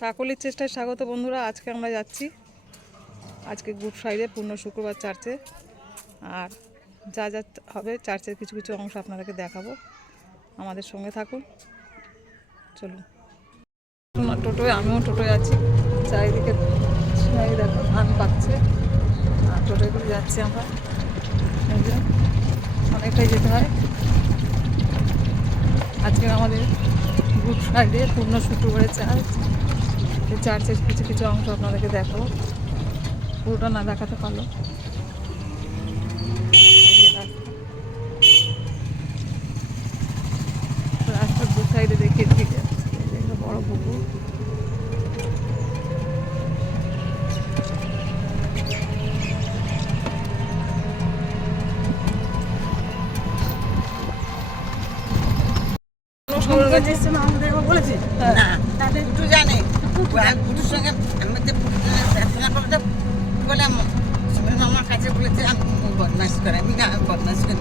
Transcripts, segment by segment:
কাকলির চেষ্টায় স্বাগত বন্ধুরা। আজকে আমরা যাচ্ছি আজকে গুড ফ্রাইডে পূর্ণ শুক্রবার চার্চে। আর যা যা হবে চার্চের কিছু কিছু অংশ আপনাদেরকে দেখাবো, আমাদের সঙ্গে থাকুন। চলুন, টোটোয় আমিও টোটোয় আছি। চারিদিকে দেখো ধান পাচ্ছে আর টোটোয় করে যাচ্ছি আমরা। অনেকটাই যেতে হয়। আজকে আমাদের গুড ফ্রাইডে পূর্ণ শুক্রবারের চার্চ। এই চার্চের কিছু কিছু অংশ আপনাদেরকে দেখাবো, পুরোটা না দেখাতে পারলো। রাস্তার দু সাইডে দেখিয়ে দিকে একটা বড় পুকুর। আমার কাছে বলেছে আমি বদমাস করে, আমি না বদমাস করে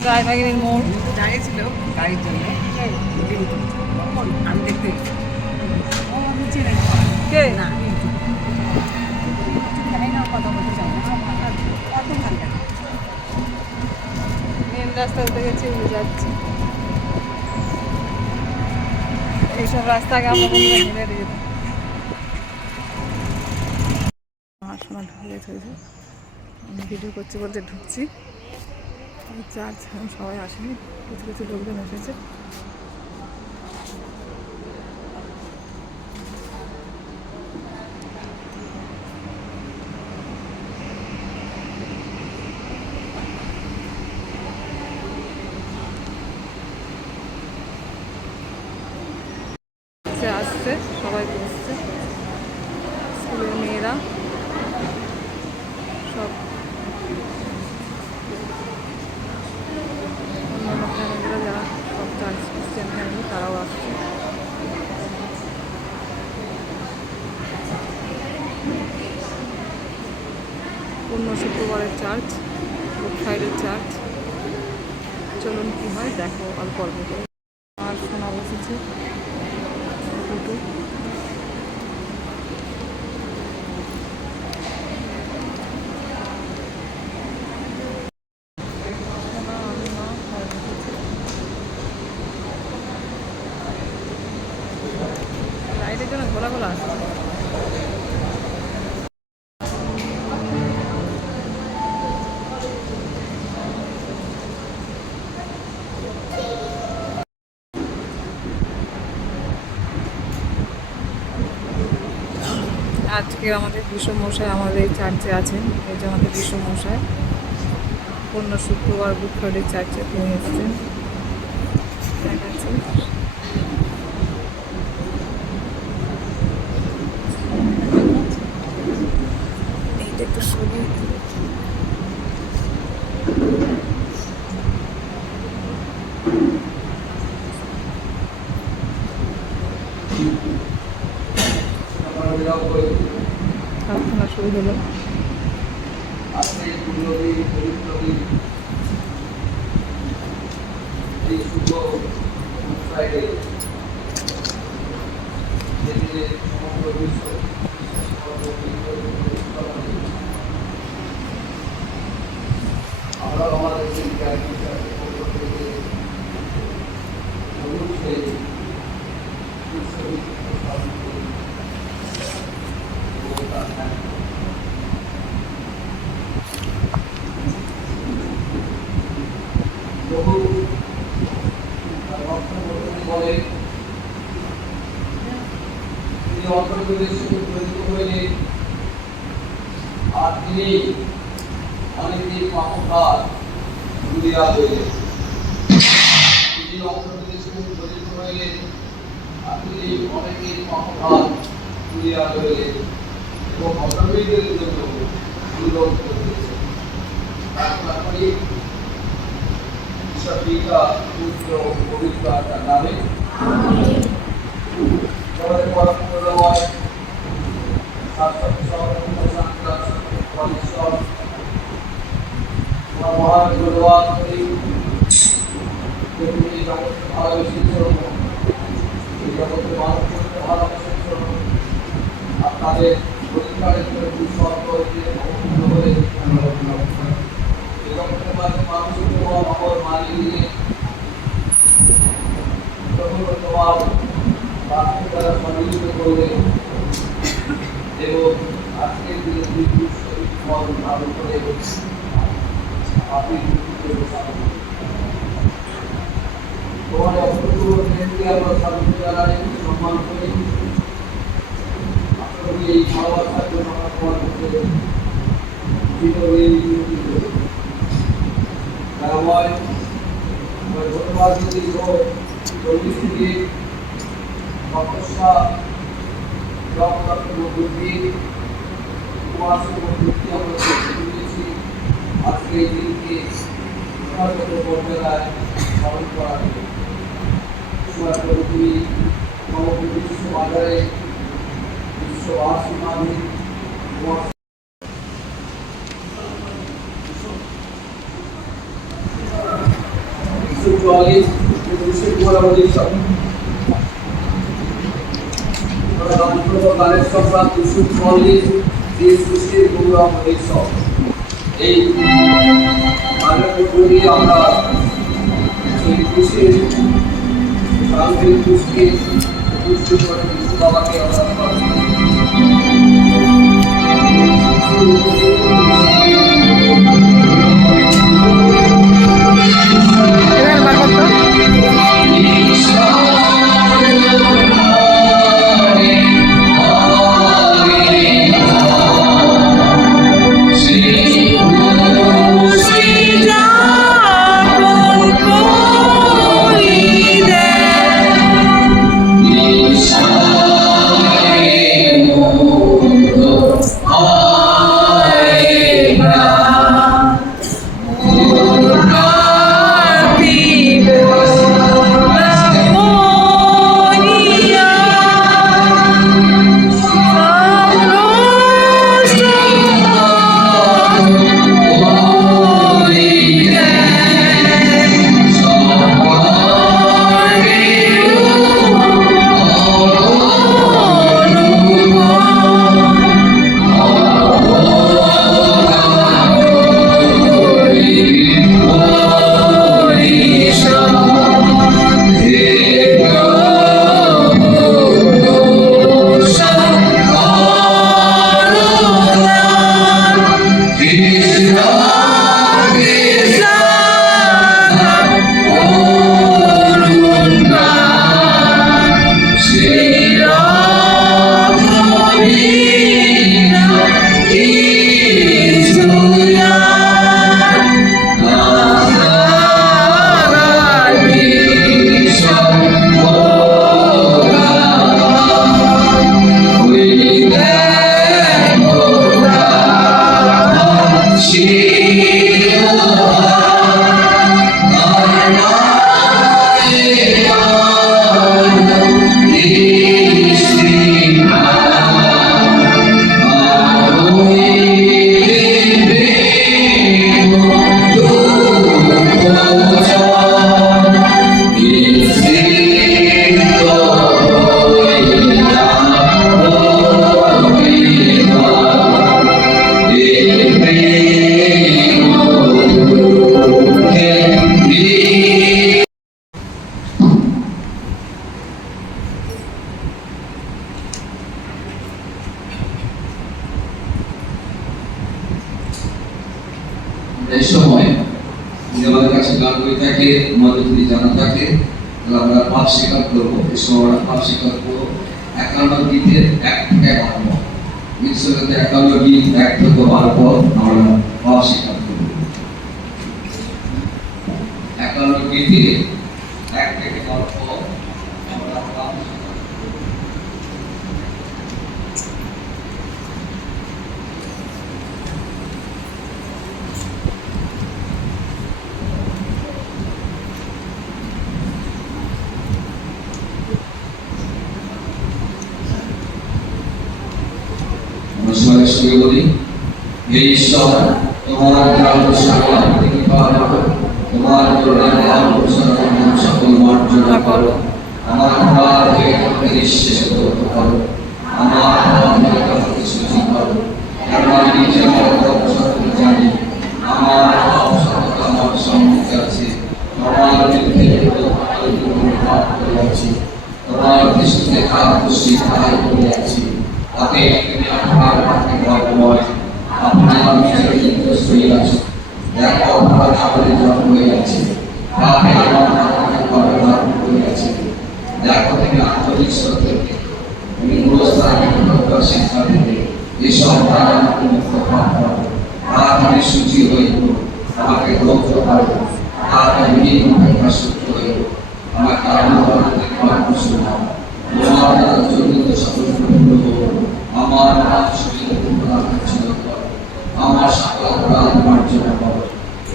রায়বাগিনীর মোড় দাঁড়িয়েছিল গাড়ির জন্য। আমি দেখতে কে না কথা বলতে চাই না, কত ভালো লাগে। মেন রাস্তা উঠে গেছে, যাচ্ছি। এইসব রাস্তা আগে আমরা হেঁটে যেতাম। আমার শোনা ঢুকে গেছে, আমি ভিডিও করছি বলতে ঢুকছি। চার্চ সবাই আসেনি, কিছু কিছু লোকজন এসেছে। আসছে সবাই বসছে, স্কুলের মেয়েরা সব, অন্যান্য ফ্যামিলিরা যারা সব চার্চ খ্রিস্টান ফ্যামিলি তারাও আসছে। পূর্ণ শুক্রবারের চার্চ, গুড ফ্রাইডের চার্চ। চলুন কী হয় দেখো অল্প অল্প করে। আর শোনা বসেছে দুটো। লাইটের জন্য ঘোলা ঘোলা আসছে। আজকে আমাদের বিশ্বমশাই আমাদের এই চার্চে আছেন। এই যে আমাদের বিশ্বমশাই পূর্ণ শুক্রবার গুড ফ্রাইডে চার্চে তিনি এসেছেন। দেখাচ্ছি এইটা একটু ছবি। প্রার্থনা শুরু হলো। আমরা আমাদের বলে তিনি অন্তর্দেশে প্রেরিত হইলেন, আর তিনি অনেকের পাপকার তুলিয়া হইলেন। তিনি অন্তর্দেশে প্রেরিত হইলেন, আর তিনি অনেকের পাপকার তুলিয়া হইলেন এবং অন্তর্দের জন্য দুর্লভ করিতেছেন। তারপরে ঈশ্বর পিতা পুত্র ও পবিত্র আত্মার নামে আমাদের পরমপূর্ণময় শাশ্বত সর্বভৌম পরমেশ্বর মহান গুরুবাদ করি যে তুমি এই জগৎকে ভালোবেসেছ, এই জগতের মানুষকে ভালোবেসেছ, আর তাদের অধিকারের জন্য দুঃসর্গ হইতে অবতীর্ণ হয়ে এই জগতের মাঝে মানুষের মহর মানিয়ে দিয়ে তোমার রাষ্ট্রের দ্বারা সম্মিলিত করলে এবং আজকের দিনে দুই দুঃশরীর ফল ধারণ করে আপনি তোমার অপূর্ব প্রেমকে আমরা স্বাগত জানাই, সম্মান করি। আপনাদের এই ভালোবাসার জন্য আমরা তোমার কাছে ধন্যবাদ যদি চল্লিশ থেকে তপস্যা জগন্নাথের মধ্য দিয়ে উপবাসের মধ্য দিয়ে আমরা দিয়েছি আজকে এই দিনকে যথাযথ মর্যাদায় পালন করা হবে। তুমি সমগ্র বিশ্ব বাজারে বিশ্ববাসী মাঝে গানের সংক্রান্ত 244 দেশ খুশির গৌরব উৎসব। এই গানের মধ্য দিয়ে আমরা সেই খুশির সাংসারিক খুশিকে পুষ্ট করে বিষ্ণু বাবাকে আমরা এই সময় যদি আমাদের কাছে গান বই থাকে, আমাদের যদি জানা থাকে, তাহলে আমরা পাপ স্বীকার করবো। এই সময় আমরা পাপ স্বীকার করবো। 51 গীতের 1 থেকে 52 মিশ্রতে 51 গীত 1 থেকে 12 পদ আমরা পাপ স্বীকার করবো। 51 গীতে 1 থেকে 12 পদ আমরা পাপ স্বীকার করবো। সবাই বলি, হে ঈশ্বর, তোমার গ্রাম সারা পৃথিবী পার তোমার করুণা মহান প্রসারণ মার্জনা করো, আমার অপরাধ হয়ে তোমাকে নিঃশেষ করতে পারো, আমার অপরাধ হয়ে তোমাকে সূচি করো, কারণ আমি নিজে আমার অপরাধ জানি, আমার অপরাধ আমার সম্মুখে আছে, তোমার বিরুদ্ধে পাপ করে আছি, তোমার দৃষ্টিতে খারাপ স্বীকার করে আছি। অতএব তুমি আপনার পক্ষে ভগবান আপনার নিজের নির্দোষ হয়ে আছো। দেখো অপরাধ আমাদের জন্ম হয়ে আছে, পাপে আমার আপনাকে ঘরে ধারণ করে আছে। দেখো তুমি আত্মবিশ্বাস থেকে তুমি পুরস্কার শিক্ষা দিতে এসব আমাকে মুক্ত পাবো, আর আমি সূচি হইব, আমাকে গ্রহণ করবো, আর আমি প্রকাশ হইব, আমাকে আমার শোনাও, তোমার জন্য সকল আমার আমার সকল অপরাধ মার্জনা করো।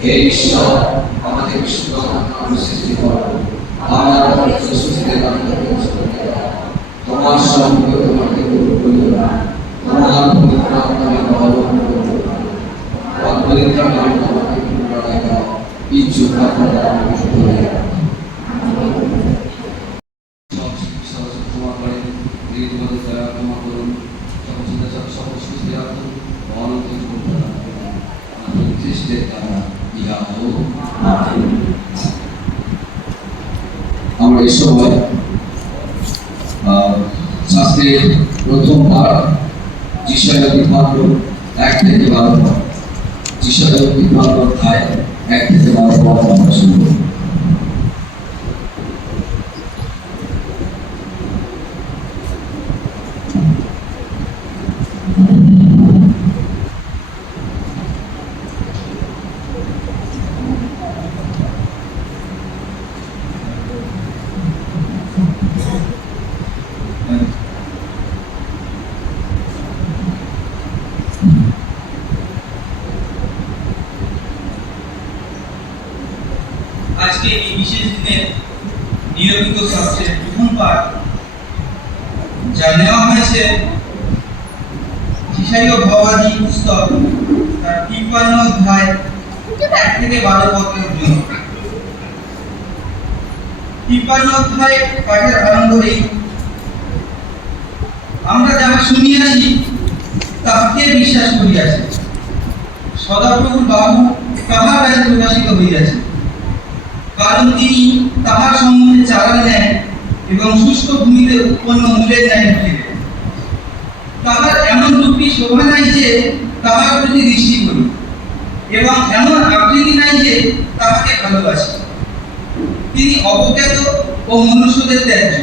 হে ঈশ্বর, আমাদের বিশুদ্ধ সৃষ্টি করো, আমার সুস্থিতে তোমার সঙ্গে তোমাকে করিও না, তোমার পবিত্র আত্মাকে অবলম্বন করো, পবিত্র নাম তোমাকে লড়াই করো, ইচ্ছুক আপনারা ক্ষমা করেন, ক্ষমা করুন, সকল চিন্তা সকল সুস্থ রাখুন, অনন্ত খ্রিস্টের দ্বারা ইহা হোক। আমরা এই সময় শাস্ত্রের প্রথম ভাগ যিশায়া বিভাগ 1 থেকে 12 যিশায়া বিভাগ অধ্যায় 1 থেকে 12 আমরা শুনব। আজকে এই বিশেষ দিনের নিয়মিত শাস্ত্রের প্রথম পাঠ যা নেওয়া হয়েছে যিশায়া ভবানী পুস্তক তার 53 অধ্যায় 1 থেকে 12 পদ পর্যন্ত। 53 অধ্যায় পাঠের আরম্ভেই আমরা যাহা শুনিয়াছি তাহাকে বিশ্বাস করিয়াছি, সদাপ্রভুর বাহু তাহার কাছে প্রকাশিত হইয়াছে, কারণ তিনি তাহার সম্বন্ধে চারা নেয় এবং শুষ্ক ভূমিতে উৎপন্ন মূলের ন্যায় উঠিবে। তাহার এমন রূপী শোভা নাই যে তাহার প্রতি দৃষ্টি করি, এবং এমন আকৃতি নাই যে তাহাকে ভালোবাসি। তিনি অবজ্ঞাত ও মনুষ্যদের ত্যায্য।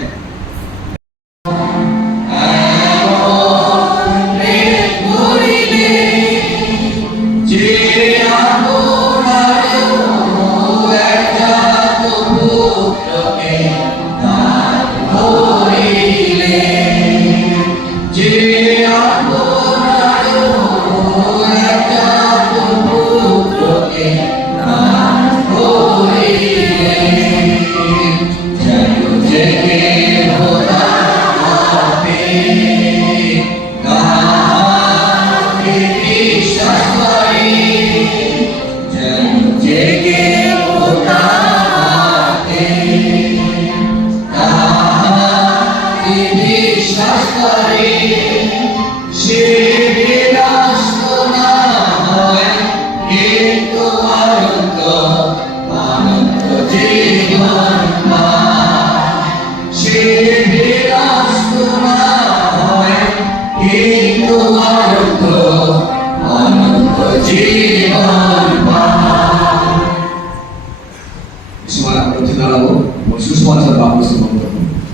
সুসমাচার লাভ করতে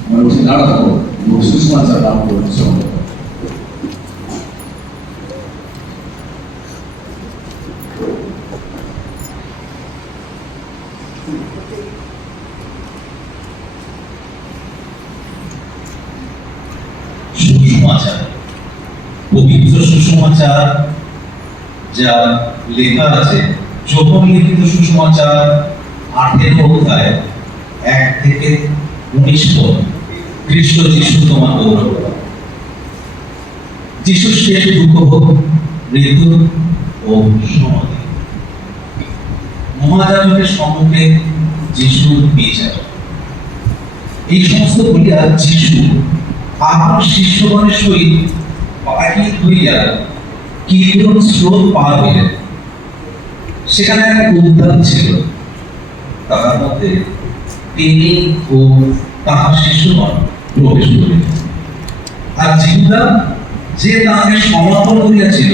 আমরা উঠে দাঁড়াবো এবং সুসমাচার লাভ করতে সুসমাচার, পবিত্র সুসমাচার যা লেখা আছে যোহন লিখিত সুসমাচার 18 অধ্যায় 1 থেকে 19 পদ। খ্রিস্ট যিশু তোমার গৌরব। যিশু শেষ দুঃখ ভোগ, মৃত্যু ও সমাধি। মহাযাজকের সম্মুখে যিশুর বিচার। এই সমস্ত বলিয়া যিশু আপন শিষ্যগণের সহিত বাহির হইয়া কীর্তন স্রোত পার হইলেন। সেখানে এক উদ্যান ছিল, তাহার মধ্যে তিনি ও তাহার শিষ্যগণ প্রবেশ করিলেন। আর জিহুদা যে তাহাকে সমর্পণ করিয়াছিল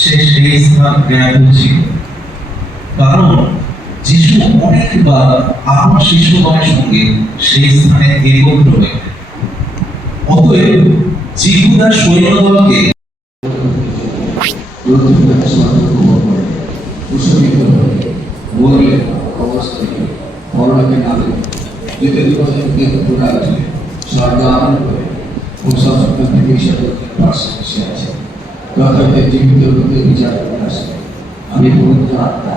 সে সেই স্থান জ্ঞান ছিল, কারণ যিশু অনেকবার আপন শিষ্যগণের সঙ্গে সেই স্থানে একত্র হইলেন। অতএব জিহুদা সৈন্যদলকে আমি পবিত্র আত্মা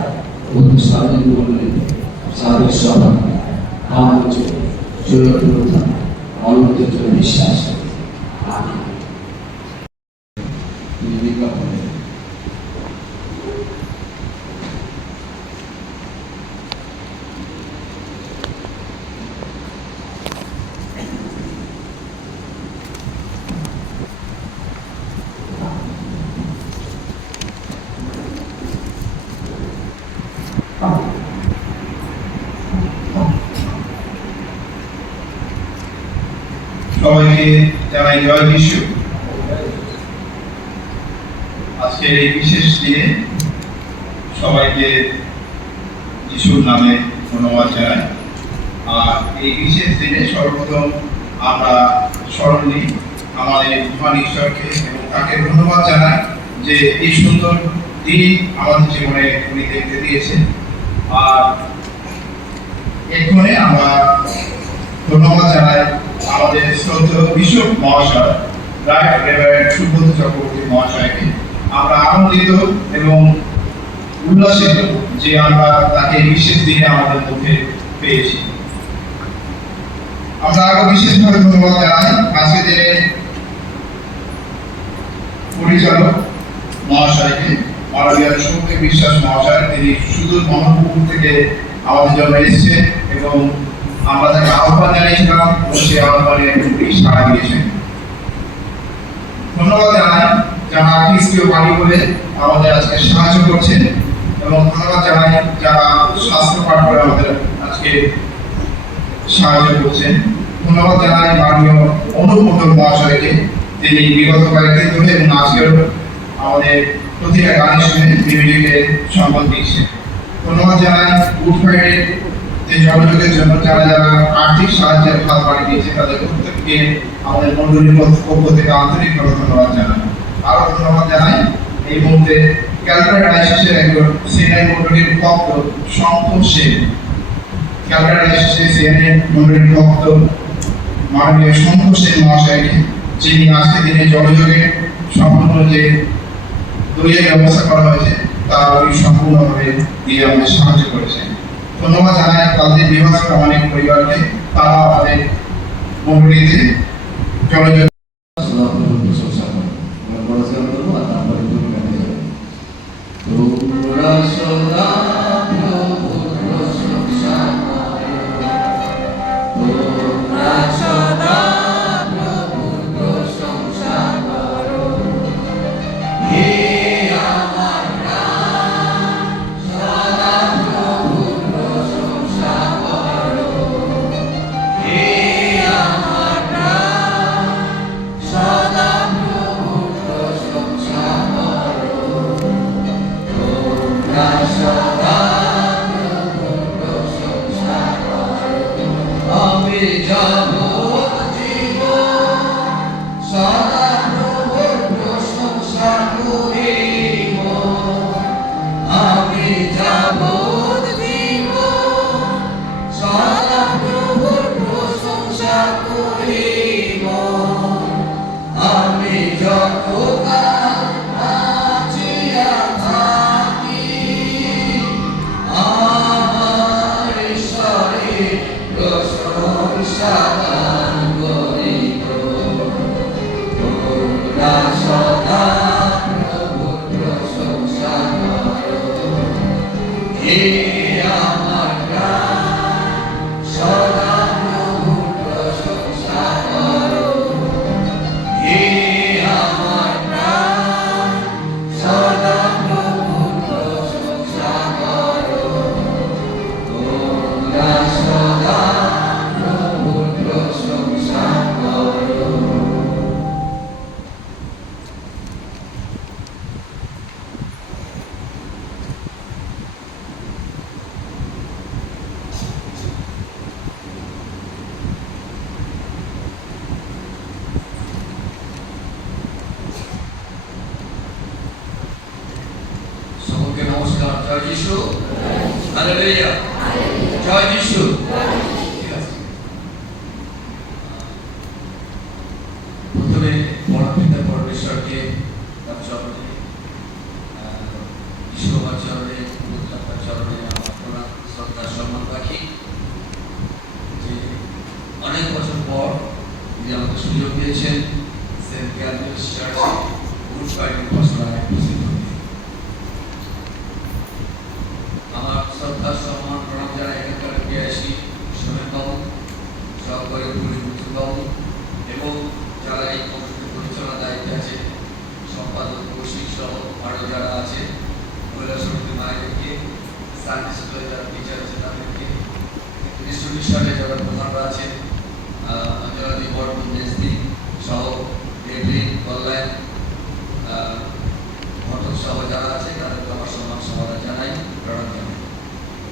অতি স্বাধীন বললেন সাদের সভা আমার চরিত্র অলৌকিক বিশ্বাস বিজ্ঞাপন সবাইকে জানাই জয় যিশু। আজকের এই বিশেষ দিনে সবাইকে যিশুর নামে ধন্যবাদ জানাই। আর এই বিশেষ দিনে সর্বপ্রথম আমরা স্মরণ নিই আমাদের মহান ঈশ্বরকে এবং তাকে ধন্যবাদ জানাই যে এই সুন্দর দিন আমাদের জীবনে উনি দেখতে দিয়েছেন। আর এখানে আমরা ধন্যবাদ জানাই আমাদের শ্রদ্ধেয় বিশপ মহাশয় রাইট রেভারেন্ড সুব্রত চক্রবর্তী মহাশয়কে। আমরা আনন্দিত এবং উল্লাসিত যে আমরা তাকে বিশেষ দিনে আমাদের মধ্যে পেয়েছি। আমরা আরো বিশেষভাবে ধন্যবাদ জানাই আজকের দিনে পরিচালক মহাশয়কে, মাননীয় সৌমিক বিশ্বাস মহাশয়। তিনি সুদূর মহাপুর থেকে আমাদের জন্য এসেছেন এবং আমরা তাকে আহ্বান জানিয়েছিলাম এবং সে আহ্বানে সাড়া দিয়েছেন। ধন্যবাদ জানাই যারা খ্রিস্টীয় বাণী বলে আমাদের আজকে সাহায্য করছেন এবং ধন্যবাদ জানাই যারা শাস্ত্র পাঠ করে আমাদের আজকে সাহায্য করছেন। ধন্যবাদ জানাই মাননীয় অনুমোদন মহাশয়কে, তিনি বিগত কয়েকদিন ধরে এবং আজকেও আমাদের প্রতিটা গানের শুনে মিউজিকে সম্মান দিচ্ছেন। ধন্যবাদ জানাই গুড ফ্রাইডে যে জনযোগের জন্য যারা যারা আর্থিক সাহায্যের হাত বাড়িয়ে দিয়েছে তাদের প্রত্যেককে আমাদের মন্ডলীর পক্ষ থেকে আন্তরিকভাবে ধন্যবাদ জানাই। আরো ধন্যবাদ জানাই এই মুহূর্তে ক্যালকাটা ডায়াসিসের একজন সিএনআই মন্ডলীর ভক্ত শঙ্খ সেন, ক্যালকাটা ডায়াসিসের সিএনআই মন্ডলীর ভক্ত মাননীয় শঙ্খ সেন মহাশয়কে, যিনি আজকের দিনে জনযোগে সম্পূর্ণ যে দইয়ের ব্যবস্থা করা হয়েছে তা উনি সম্পূর্ণভাবে দিয়ে আমাদের সাহায্য করেছেন। ধন্যবাদ জানাই তাদের বিভাগ অনেক পরিবারকে, তারা আমাদের মন্ডলীতে জনযোগ আমার সদা প্রভু জয় যিশু, হালেলুয়া, জয় যিশু। ঠিক আছে। প্রথমে পরমপিতা পরমেশ্বরকে তার চরণে, ঈশ্বর চরণে, পুত্রাত্মার চরণে আমার প্রণাম শ্রদ্ধা সম্মান রাখি যে অনেক বছর পর তিনি আমাকে সুযোগ দিয়েছেন সেন্ট ক্যাথলিক চার্চে গুড ফ্রাইডে ঘোষণায় উপস্থিত হতে। আমার শ্রদ্ধা সম্মান প্রণাম যারা এখানকার আসি সোমেন বাবু, সহকারী পুরী বাবু এবং যারা এই কমিটির পরিচালনা দায়িত্বে আছে, সম্পাদক কৌশিক সহ আরও যারা আছে, মহিলা সমিতির মায়েদেরকে, সানডে স্কুলে যারা টিচার আছে তাদেরকে, ইনস্টিটিউশনে যারা প্রধানরা আছে, অঞ্জলাদি বর্মন দেশদি সহ ডেভিড কল্যাণ ঘটক সহ যারা আছে তাদেরকে আমার সম্মান সমাদর জানাই, প্রণাম জানাই।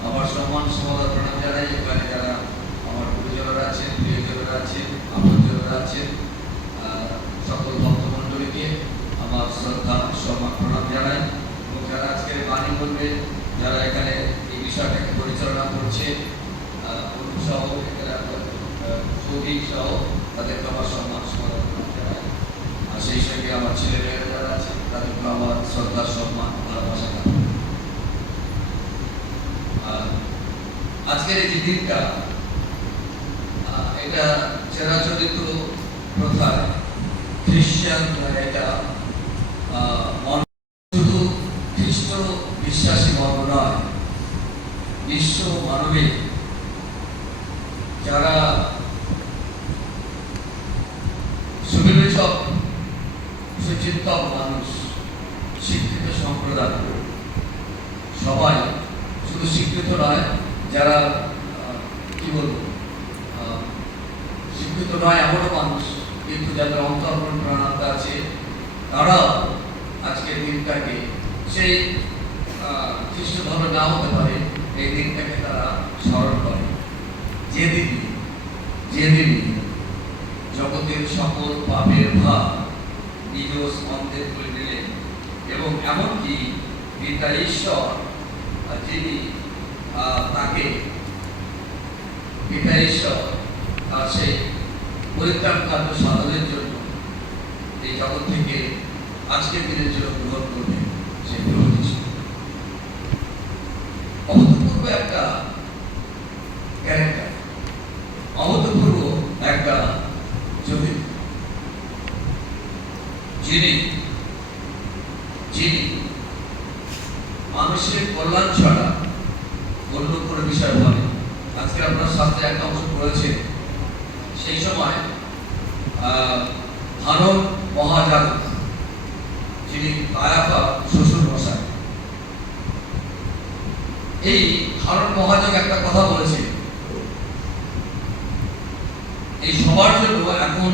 আমার সম্মান সমাদর প্রণাম জানাই এখানে যারা আমার গুরুজনেরা আছেন, প্রিয়জনেরা আছেন, আপনজনেরা আছেন, সকল ভক্তমণ্ডলীকে আমার শ্রদ্ধা সম্মান প্রণাম জানাই। এবং যারা আজকের বাণী বলবে, যারা এখানে এই বিষয়টাকে পরিচালনা করছে, সহ সৌভিক সহ তাদেরকে আমার সম্মান সমাদর প্রণাম জানাই। আর সেই সঙ্গে আমার ছেলেমেয়েরা যারা আছে তাদেরকে আমার শ্রদ্ধা সম্মান ভালোবাসা জানাই। আজকের এই যে দিনটা, এটা চিরাচরিত প্রথায় খ্রিস্টানরা এটা শুধু খ্রিস্ট বিশ্বাসী মর্ম নয়, বিশ্ব মানবে যারা সুবিবেচক সুচিন্তক মানুষ, শিক্ষিত সম্প্রদায়, সবাই শুধু শিক্ষিত নয়, যারা কি বলবো শিক্ষিত নয় এমনও মানুষ কিন্তু যাদের অন্তঃকরণ প্রাণাত্মা আছে, তারাও আজকের দিনটাকে সেই খ্রিস্ট ধর্ম না হতে পারে এই দিনটাকে তারা স্মরণ করে। যেদিন জগতের সকল পাপের ভার নিজ স্কন্ধে তুলে নিলেন এবং এমনকি পিতা ঈশ্বর যিনি তাকে পিতা ঈশ্বর তার সেই পরিত্রাণ কার্য সাধনের জন্য এই জগৎ থেকে আজকের দিনের জন্য গ্রহণ করবেন, সে গ্রহণ অভূতপূর্ব একটা ক্যারেক্টার, অভূতপূর্ব একটা চরিত্র, যিনি মানুষের কল্যাণ ছাড়া অন্য কোনো বিষয় বলে। আজকে আপনার শাস্ত্রে একটা অংশ পড়েছে, সেই সময় হারন মহাজাগত যিনি কায়াফা শ্বশুর মশাই, এই হারন মহাজাগ একটা কথা বলেছে, এই সবার জন্য এখন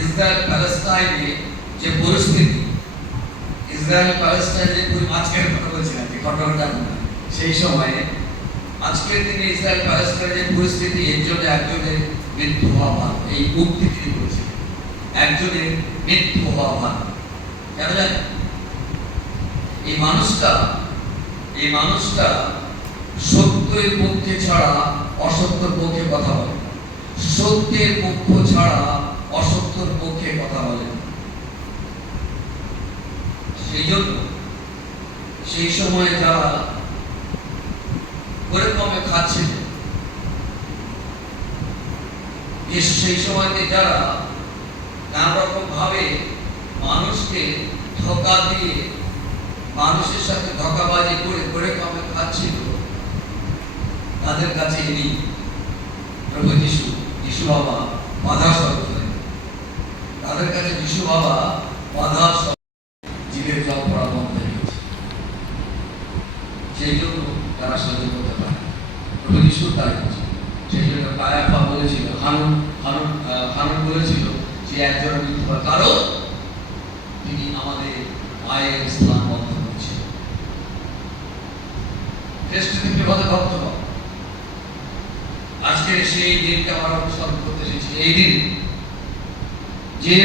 ইসরায়েল প্যালেস্টাইনে যে পরিস্থিতি, ইসরায়েল প্যালেস্টাইনে আজকের কথা বলছি না, ঘটনাটা সেই সময়ে আজকের দিনে ইসরায়েল প্যালেস্টাইনের যে পরিস্থিতি, এর জন্য একজনের মৃত্যু হওয়া ভালো, এই উক্তি তিনি বলছিলেন, একজনের মৃত্যু হওয়া ভালো। কেন জানেন? এই মানুষটা সত্যের পক্ষে ছাড়া অসত্যের পক্ষে কথা বলে, সত্যের পক্ষ ছাড়া অসত্যের পক্ষে কথা বলে। সেই জন্য সেই সময় যারা পরিক্রমে খাচ্ছিলেন, সেই সময়তে যারা নানা রকম ভাবে মানুষকে ধোঁকা দিয়ে, মানুষের সাথে ধোঁকাবাজি করে পরিক্রমে খাচ্ছিল, তাদের কাছে ইনি প্রভু যিশু বাবা বাধা স্বরূপ হলেন। তাদের কাছে যিশু বাবা বাধা জীবের জল পড়া বন্ধ হয়ে গেছে, সেই জন্য তারা সহ্য করতে পারে। প্রভু যিশু তাই বলছে, সেই জন্য কায়াফা বলেছিল, হানুন বলেছিল যে একজন মৃত্যু পায়, কারণ তিনি আমাদের মায়ের স্থান বন্ধ করেছেন। খ্রিস্ট থেকে বলে ভক্ত, আজকে সেই দিনকে আমরা অনুসরণ করতে এসেছি। এই দিন যে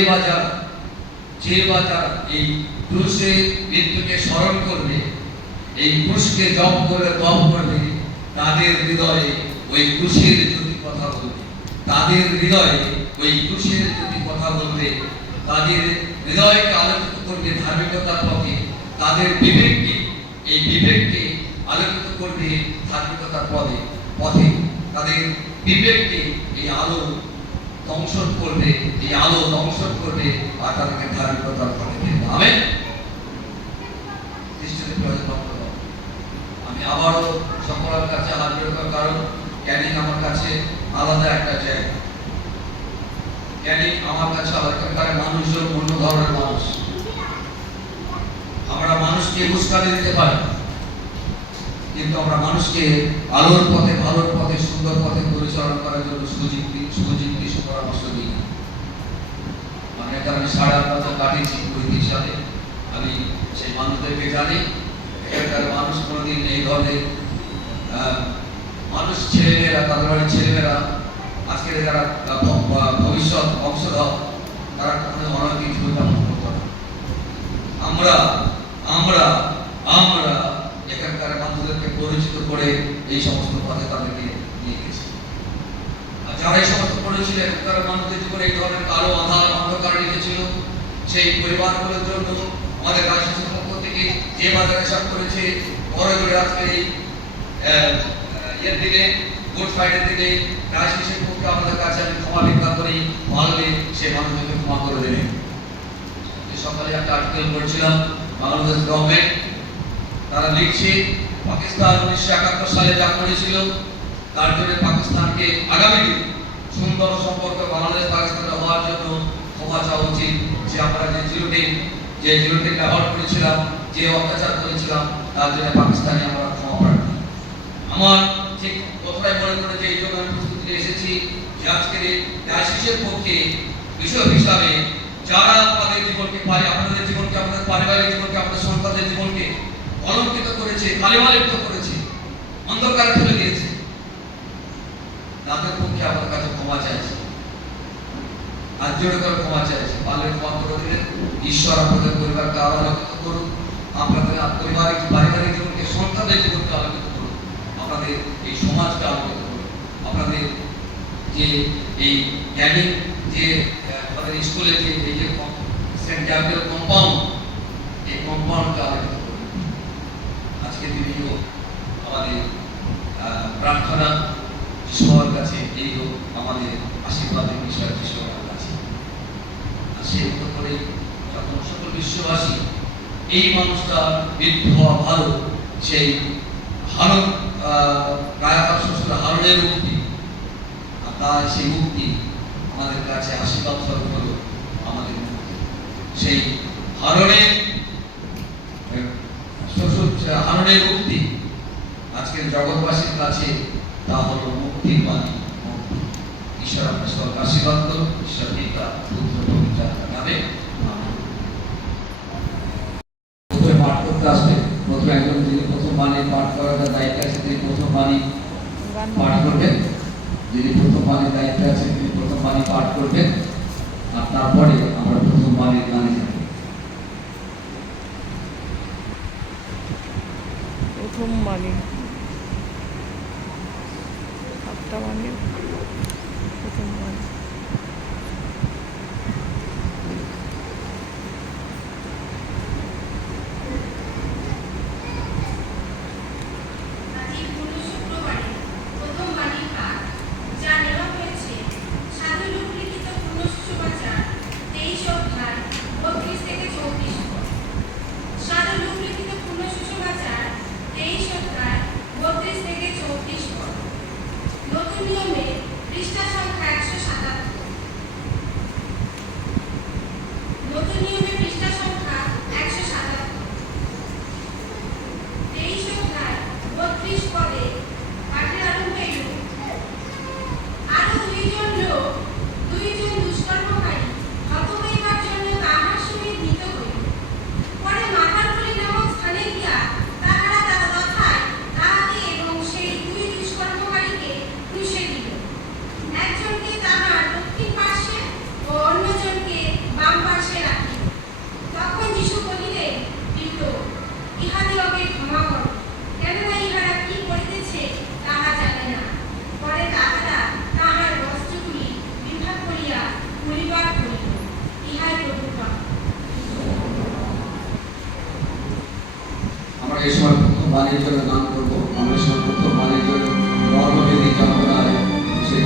বাজার এই ক্রুশে মৃত্যুকে স্মরণ করবে, এই ক্রুশকে জপ করে তপ করবে, তাদের হৃদয়ে ওই ক্রুশের জ্যোতি কথা বলবে, তাদের হৃদয়ে ওই ক্রুশের জ্যোতি কথা বলবে, তাদের হৃদয়কে আলোকিত করবে ধার্মিকতার পথে, তাদের বিবেককে, এই বিবেককে আলোকিত করবে ধার্মিকতার পথে, তাদের বিবেককে এই আলো দংশন করবে, এই আলো দংশন করবে আর তাদেরকে ধার্মিকতার পথে দেবে। আমেন। আমি আবারও সকলের কাছে হাজির হওয়ার কারণ ক্যানিং আমার কাছে আলাদা একটা জায়গা। ক্যানিং আমার কাছে আলাদা, মানুষজন অন্য ধরনের মানুষ। আমরা মানুষকে উস্কানি দিতে পারি, কিন্তু আমরা মানুষকে আলোর পথে, ভালোর পথে, সুন্দর পথে পরিচালনা করার জন্য সুযুক্তি পরামর্শ দিই না। মানে এটা আমি 8.5 বছর কাটিয়েছি পরিধি সাথে, আমি সেই মানুষদেরকে জানি। এখানকার মানুষ কোনোদিন এই ধরনের মানুষ, ছেলেমেয়েরা, তাদের বাড়ির ছেলেমেয়েরা, আজকের যারা ভবিষ্যৎ বংশধর, তারা কখনো অনৈতিক জীবনযাপন করতে পারে। আমরা আমরা আমরা এখানকার মানুষদেরকে পরিচিত করে এই সমস্ত পথে তাদেরকে নিয়ে গেছি। আর যারা এই সমস্ত পড়েছিল এখানকার মানুষদের জীবনে এই ধরনের কালো আধার অন্ধকার রেখেছিল, সেই পরিবারগুলোর জন্য আমাদের রাজশাসনের পক্ষ থেকে যে বাজার হিসাব করেছে, বড় করে আজকে এই দিনে গুড ফ্রাইডে দিনে রাজশাসনের পক্ষে আমাদের কাছে আমি ক্ষমা ভিক্ষা করি, মানলে সে মানুষদেরকে ক্ষমা করে দেবেন। সকালে একটা আর্টিকেল পড়ছিলাম, বাংলাদেশ গভর্নমেন্ট তারা লিখছে পাকিস্তান 1971 সালে যা করেছিল তার জন্য পাকিস্তানকে আগামী দিন সুন্দর সম্পর্ক বাংলাদেশ পাকিস্তানের হওয়ার জন্য ক্ষমা চাওয়া উচিত। যে আমরা যে জিরোটিন ব্যবহার করেছিলাম, যে অত্যাচার করেছিলাম, তার জন্য পাকিস্তানে আমরা ক্ষমা প্রার্থী। আমার ঠিক কথাটাই মনে করে যে এই জন্য আমি প্রস্তুতি এসেছি যে আজকের ডায়াসিসের পক্ষে বিষয় হিসাবে যারা আপনাদের জীবনকে আপনাদের জীবনকে, আপনাদের পারিবারিক জীবনকে, আপনাদের সন্তানদের জীবনকে অলঙ্কিত করেছে, কালিমালিপ্ত করেছে, অন্ধকারে ফেলে দিয়েছে, তাদের পক্ষে আমাদের কাছে ক্ষমা চাইছে, আর জোরে করে ক্ষমা চাইছে। পারলে ক্ষমা করে দিলেন। ঈশ্বর আপনাদের পরিবারকে আরো আলোকিত করুন, আপনাদের পারিবারিক জীবনকে, সন্তানদের জীবনকে আলোকিত করুন, আপনাদের এই সমাজকে আলোকিত করুন, আপনাদের যে এই জ্ঞানী যে আমাদের স্কুলে যে এই যে সেন্ট ক্যাপিটাল কম্পাউন্ড, এই কম্পাউন্ডকে আলোকিত করুন। আজকে দিনেও আমাদের প্রার্থনা সবার কাছে, এই হোক আমাদের আশীর্বাদের বিষয় সবার কাছে। আর সেই মতো করে যখন সকল বিশ্ববাসী এই মানুষটা মৃত্যু হওয়া ভালো, সেই হারণ গায়কার শ্বশুর হারণের মুক্তি, আর তার সেই মুক্তি আমাদের কাছে আশীর্বাদ স্বরূপ হলো আমাদের মুক্তি। সেই হারণের শ্বশুর হারণের মুক্তি আজকের জগৎবাসীর কাছে তা হলো মুক্তির বাণী। ঈশ্বর আপনার সবাইকে আশীর্বাদ করুন। ঈশ্বর পিতা, পুত্র, পবিত্র আত্মার নামে আমেন। প্রথমে পাঠ করতে আসবে, প্রথমে একজন যিনি প্রথম বাণী পাঠ করার দায়িত্ব আছে তিনি প্রথম বাণী পাঠ করবেন। যিনি প্রথম বাণীর দায়িত্বে আছেন তিনি প্রথম বাণী পাঠ করবেন, আর তারপরে আমরা প্রথম বাণীর গানে যাব। প্রথম বাণী, সাতটা বাণী, প্রথম বাণী। নতুন নিয়মে বাণীর জন্য গান করবো। আমরা সর্বপ্রথম বাণীর জন্য মর্মবেদী যন্ত্রণায় সে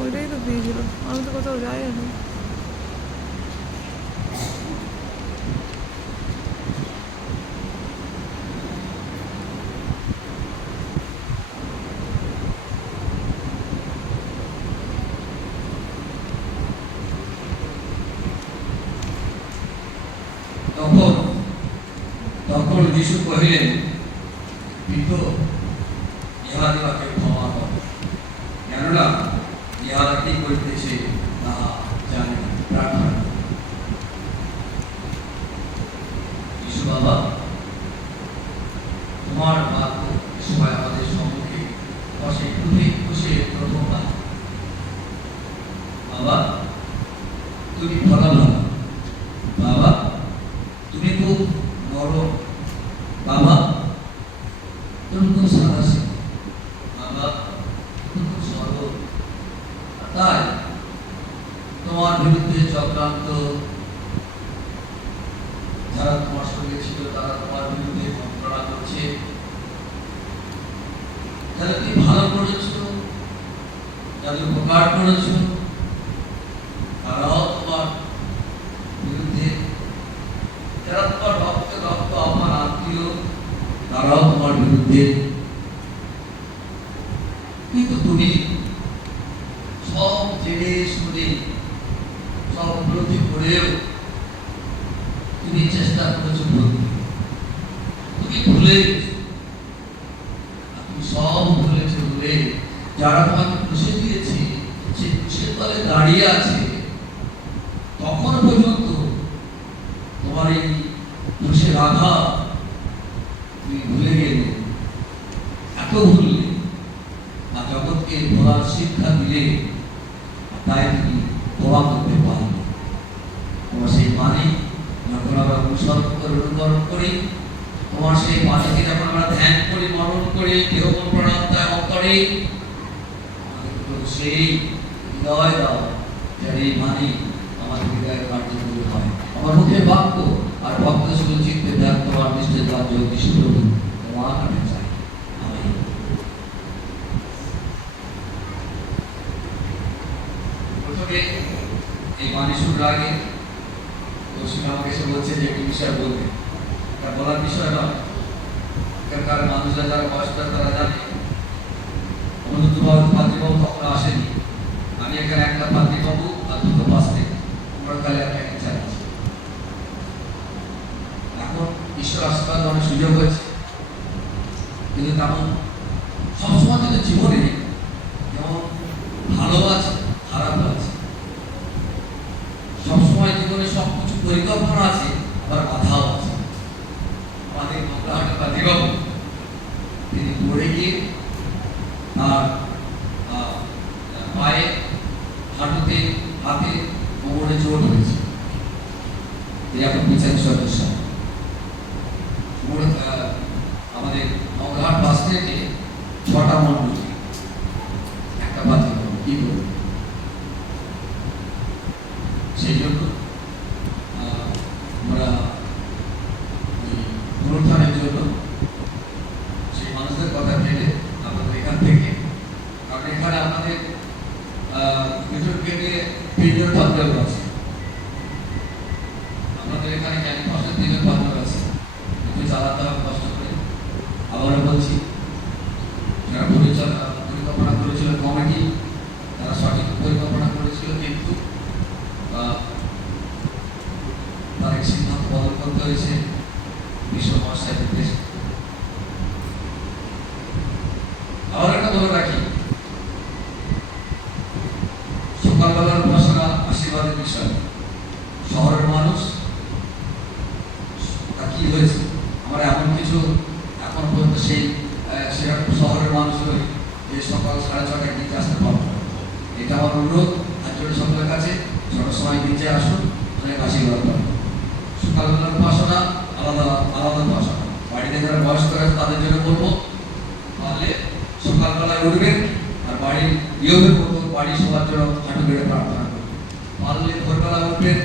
ওইটাই তো দিয়েছিল, আমি তো কোথাও যাই না। তখন যিশু কহিলেন, পিতা, ইহাদিগকে ক্ষমা কর, কেননা ইহারা কি করিতেছে তাহা জানে না। প্রার্থনা। যিশু বাবা, তোমার বাক্য সবাই আমাদের সম্মুখে বসে খুশি প্রথমবার। বাবা, তুমি ভালো বাবা, তুমি খুব নরম বাবা, তুমি খুব সাহসী বাবা, তুমি খুব সরল। তাই তোমার বিরুদ্ধে চক্রান্ত যারা তোমার সঙ্গে ছিল তারা তোমার বিরুদ্ধে মন্ত্রণা করছে। যারা তুমি ভালো করেছ, যাদের উপকার করেছ, তারাও তোমার বিরুদ্ধে, যারা তোমার রক্ত আমার আত্মীয় তারাও তোমার বিরুদ্ধে। কিন্তু তুমি সব জেনে শুনে সব উপলব্ধি করেও তুমি চেষ্টা করেছো বলতে, তুমি ভুলে তুমি সব ভুলেছো বলে যারা তোমাকে খুশি দিয়েছে সে খুশির তলে দাঁড়িয়ে আছে, তখন পর্যন্ত তোমার এই খুশির আঘাত তুমি ভুলে গেলে, এত ভুললে, আর জগৎকে ভোলার শিক্ষা দিলে, তাই তুমি দোয়া করতে পারবে। তোমার সেই বাণী যখন আমরা অনুসরণ করি, তোমার সেই বাণীকে যখন আমরা ধ্যান করি, মরণ করি, দেহ মন প্রাণ অন্তরে, সেই হৃদয় দাও যার এই বাণী আমাদের হৃদয়ের কার্যকরী হয়। আমার মুখে বাক্য আর ভক্ত শুধু চিত্তে দেখ তোমার নিশ্চয় কার্য দৃষ্টি তোমার কাছে চাই। আমি প্রথমে এই বাণী শুরুর আগে কৌশিক আমাকে এসে বলছে যে একটি বিষয় বলবে, এটা বলার বিষয় নয়। এখানকার মানুষরা যারা বয়স্ক তারা জানে অনুদ্ধ পাত্রীবাবু তখন আসেনি। আমি এখানে একটা পাত্রীবাবু আর দুটো পাশে কালে আমি একটা চালাচ্ছি। এখন ঈশ্বর আশীর্বাদ অনেক সুযোগ হয়েছে, কিন্তু তেমন সবসময় কিন্তু জীবনে যেমন ভালো আছে খারাপ আছে, সবসময় জীবনে সবকিছু পরিকল্পনা আছে, আবার বাধাও আছে। আমাদের মঙ্গলাহাটের পাত্রীবাবু তিনি পড়ে গিয়ে আর পায়ে, হাঁটুতে, হাতে, কোমরে চোট হয়েছে। তিনি এখন বিচারিক সদস্য। আমাদের মঙ্গলহাট বাস থেকে 6টা মন্ডল, একটা বাতিল কি করবে, সেই জন্য আমরা পুনরুত্থানের জন্য সেই মানুষদের কথা ভেবে আমাদের এখান থেকে, কারণ এখানে আমাদের ভিতর গেটে 3 জন ছাত্র আছে, আমাদের এখানে ক্যাম্পাসে 3 জন ছাত্র আছে, একটু চালাতে হবে কষ্ট করে। আবারও বলছি, যারা পরিকল্পনা করেছিল কমিটি, তারা সঠিক পরিকল্পনা করেছিল, কিন্তু তার সিদ্ধান্ত বদল করতে হয়েছে বিশ্ব মহাসাহেবের দেশে। আবার একটা বলে রাখি, সকালবেলার উপাসনা আশীর্বাদের বিষয়। শহরের মানুষ কি হয়েছে, আমার এমন কিছু এখন পর্যন্ত সেরকম শহরের মানুষ হয়ে যে সকাল 6:30টায় নিচে আসতে পারবো না। এটা আমার অনুরোধ আজকের সকলের কাছে, ছোট সময় নিচে আসুন, অনেক আশীর্বাদ পাবেন। সকালবেলার উপাসনা আলাদা আলাদা উপাসনা। বাড়িতে যারা বয়স্ক আছে তাদের জন্য বলবো, তাহলে সকালবেলায় উঠবেন আর বাড়ির নিয়মের মতো বাড়ি সবার জন্য হাঁটু বেড়ে প্রার্থনা করবেন। পারলে ভোরবেলা উঠবেন,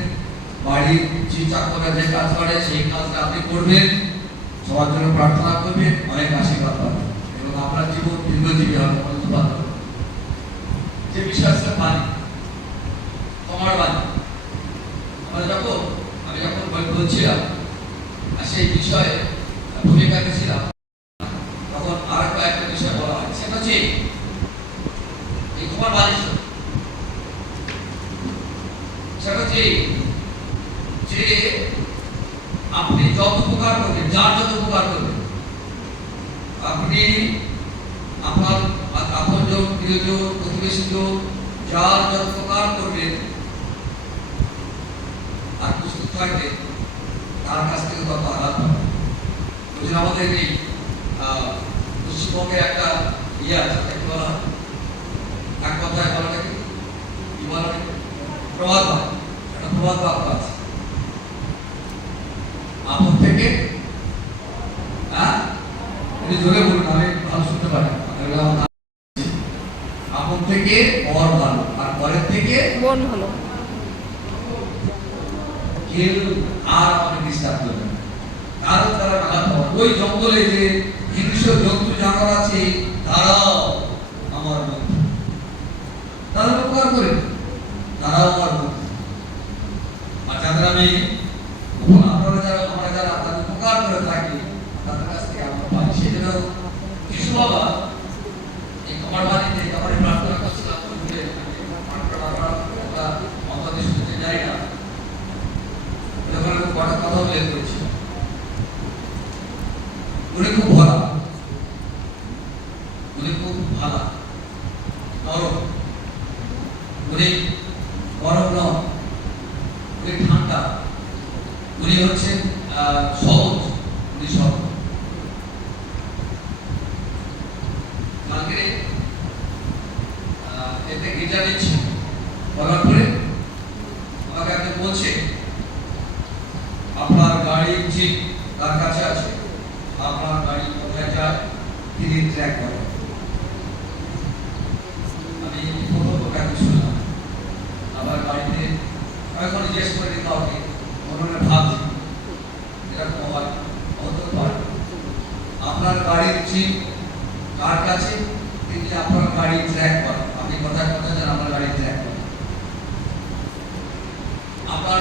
বাড়ির যে চাকরা যে কাজ করে সেই কাজটা আপনি করবেন, সবার জন্য প্রার্থনা করবেন, অনেক আশীর্বাদ পাবেন এবং আপনার জীবন দীর্ঘজীবী হবে। যে বিষয় আছে বাণী, তোমার বাণী, আমি যখন বলছিলাম আর সেই বিষয়ে ভূমিকাতে ছিলাম, তখন আর কয়েকটা বিষয় বলা হয়। সেটা হচ্ছে এই তোমার বাণী, সেটা হচ্ছে যে আপনি যত উপকার করবেন, যার যত উপকার করবেন, আপনি আপনার আপনজন, প্রিয়জন, প্রতিবেশীজন, যার যত উপকার করবেন আর প্রস্তুত থাকবেন, তার কাছ থেকে তত আঘাত পাবেন। বুঝলেন, আমাদের এই পশ্চিমবঙ্গে একটা ইয়ে আছে, তাকে বলা হয়, এক কথায় বলা কি বলা, প্রবাদ বাক্য, একটা প্রবাদ বাক্য আছে, আপন থেকে, জোরে বলুন, আমি ভালো শুনতে পারি, আপন থেকে পর ভালো, আর পরের থেকে বোন ভালো। কেউ আর আপনি ডিস্টার্ব করবেন না, কারণ তারা আঘাত পাবে। ওই জঙ্গলে যে হিংস্র জন্তু জানোয়ার আছে, তারাও আমার বন্ধু, তারা উপকার করে, তারাও আমার বন্ধু। আর যাদের আমরা যারা তাদের উপকার করে থাকি, তাদের কাছ থেকে আমরা পাই। সেই জন্য কিছু বাবা এই তোমার বাড়িতে তোমার প্রার্থনা করছিলাম, আমাদের শুনতে যাই না, কটা কথা উল্লেখ করেছিল। উনি খুব ভালো, উনি খুব ভালো, নরম, উনি গরম নন, উনি ঠান্ডা, উনি হচ্ছেন সহজ, উনি সহজ। কালকে এতে গির্জা দিচ্ছি, বলার পরে আমাকে আপনি বলছে আপনার গাড়ির জিপ তার কাছে আছে, আপনার গাড়ি কোথায় যায় তিনি ট্র্যাক করেন। আমি প্রথম শুনলাম, আবার গাড়িতে এখন জিজ্ঞেস করে দিতে হবে, মনে ভাবছি এরকম হয়, হতে পারে। আপনার গাড়ির জিপ কার কাছে, তিনি আপনার গাড়ি ট্র্যাক করেন। আপনি কোথায় কোথায় যান, আপনার গাড়ি ট্র্যাক করেন। আপনার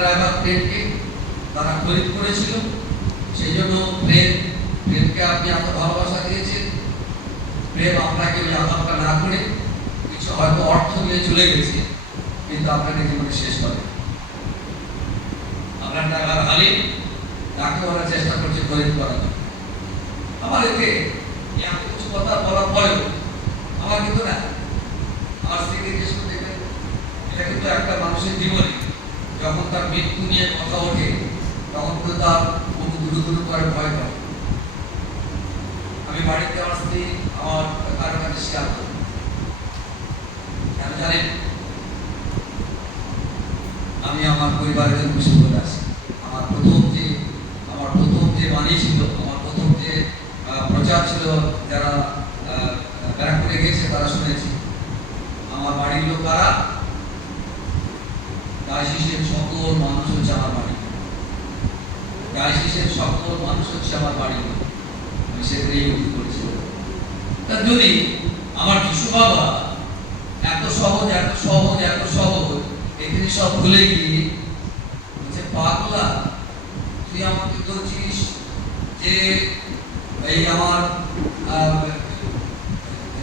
ড্রাইভার প্লেনকে তারা খরিদ করেছিল, সেই জন্য প্লেনকে আপনি এত ভালোবাসা দিয়েছেন, প্রেম আপনাকে ওই আকাঙ্ক্ষা না করে কিছু হয়তো অর্থ নিয়ে চলে গেছে, কিন্তু আপনাকে জীবনে শেষ করে। আপনার টাকার হালে তাকে ওরা চেষ্টা করছে গরিব করার জন্য। আমার এতে এত কিছু কথা বলার পরেও আমার কিন্তু না, আমার স্ত্রীকে জিজ্ঞেস করতে গেলে এটা কিন্তু একটা মানুষের জীবনে যখন তার মৃত্যু নিয়ে কথা ওঠে তখন কিন্তু তার বুক দুরু দুরু করে ভয় করে। আমি বাড়িতে আমার স্ত্রী আমার কারো কাছে শেয়ার করি, কেন জানেন? আমি আমার পরিবারের জন্য খুশি করে আসি। আমার প্রথম যে বাণী ছিল, আমার প্রথম যে প্রচার ছিল, যারা ব্যারাকপুরে গিয়েছে তারা শুনেছি। আমার বাড়ির লোক কারা? ডায়াসিসের সকল মানুষ হচ্ছে আমার বাড়ি, ডায়াসিসের সকল মানুষ হচ্ছে আমার বাড়ি। আমি সেটাই উল্লেখ করেছিলাম। তা যদি আমার যিশু বাবা এত সহজ এখানে সব ভুলে গিয়ে বলছে, পাগলা তুই আমাকে বলছিস যে এই আমার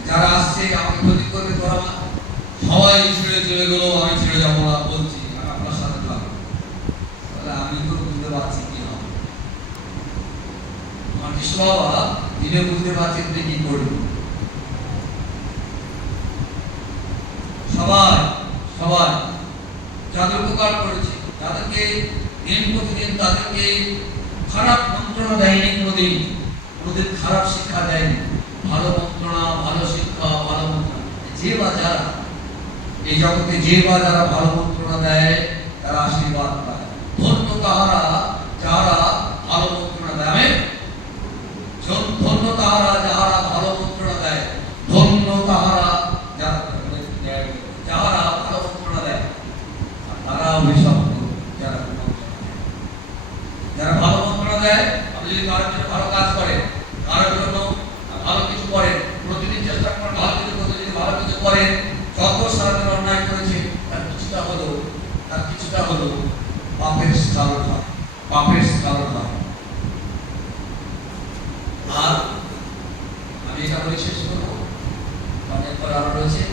যারা আসছে আমাকে ক্ষতি করবে, তোরা সবাই ছেড়ে চলে গেলো, আমি ছেড়ে যাবো না বলছি, আমি আপনার সাথে থাকবো। তাহলে আমি তো বুঝতে পারছি কি হবে। আমার যিশু বাবা দিনে বুঝতে পারছেন যে কি করবে। সবাই যাদের উপকার করেছে, যাদেরকে দিন প্রতিদিন তাদেরকে খারাপ মন্ত্রণা দেয়নি, কোনোদিন খারাপ শিক্ষা দেয়নি, ভালো মন্ত্রণা, ভালো শিক্ষা, ভালো মন্ত্রণা। যে বা যারা এই জগতে যারা ভালো মন্ত্রণা দেয় তারা আশীর্বাদ পায়। ধন্য তাহারা যারা ভালো মন্ত্রণা দেয়, ধন্য তাহারা যাহারা ভালো মন্ত্রণা দেয়, ধন্য তাহারা যাহারা ভালো মন্ত্রণা দেয়। তারা অভিশপ্ত যারা ভালো মন্ত্রণা দেয়। আপনি যদি কারোর জন্য ভালো কাজ করেন, কারোর জন্য ভালো কিছু করেন, প্রতিদিন চেষ্টা করেন ভালো কিছু করতে, যদি ভালো কিছু করেন, যত সারাদিন অন্যায় করেছে তার কিছুটা হলো পাপের স্কালন হয়। আর আমি এটা বলে শেষ করবো, অনেকবার আরো রয়েছে।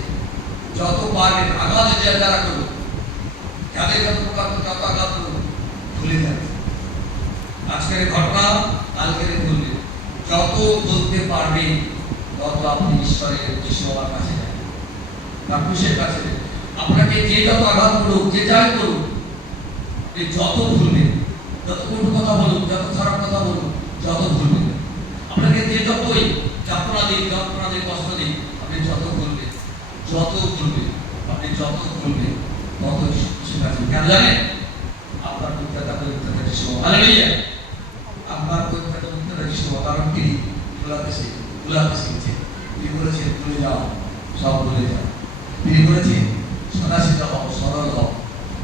যত পারবেন আঘাত যারা করুন, যাদের যত প্রকার যত আঘাত করুন, ভুলে যাবে। আজকের ঘটনা কালকের ভুলবে। যত বলতে পারবেন তত আপনি ঈশ্বরের যিশু বাবার কাছে যাবেন, তার খুশির কাছে যাবেন। আপনাকে যে যত আঘাত করুক, যে যাই করুক, আপনি যত ভুলবেন, যত কটু কথা বলুন, যত খারাপ কথা বলুন, যত ভুলবেন, আপনাকে যে যতই যাতনা দিন, কষ্ট দিন, আপনি যত ভুলবেন, আপনি যত ভুলবেন তত সেটা কেন জানেন? আপনার পবিত্রতা যিশু বাবা। হালেলুয়া! আপনার পবিত্রতা যিশু বাবা। কারণ তিনি ভুলাতে শিখছে। তিনি বলেছেন ভুলে যাও, সব ভুলে যাও। তিনি বলেছেন সদাশীল হও, সরল হও,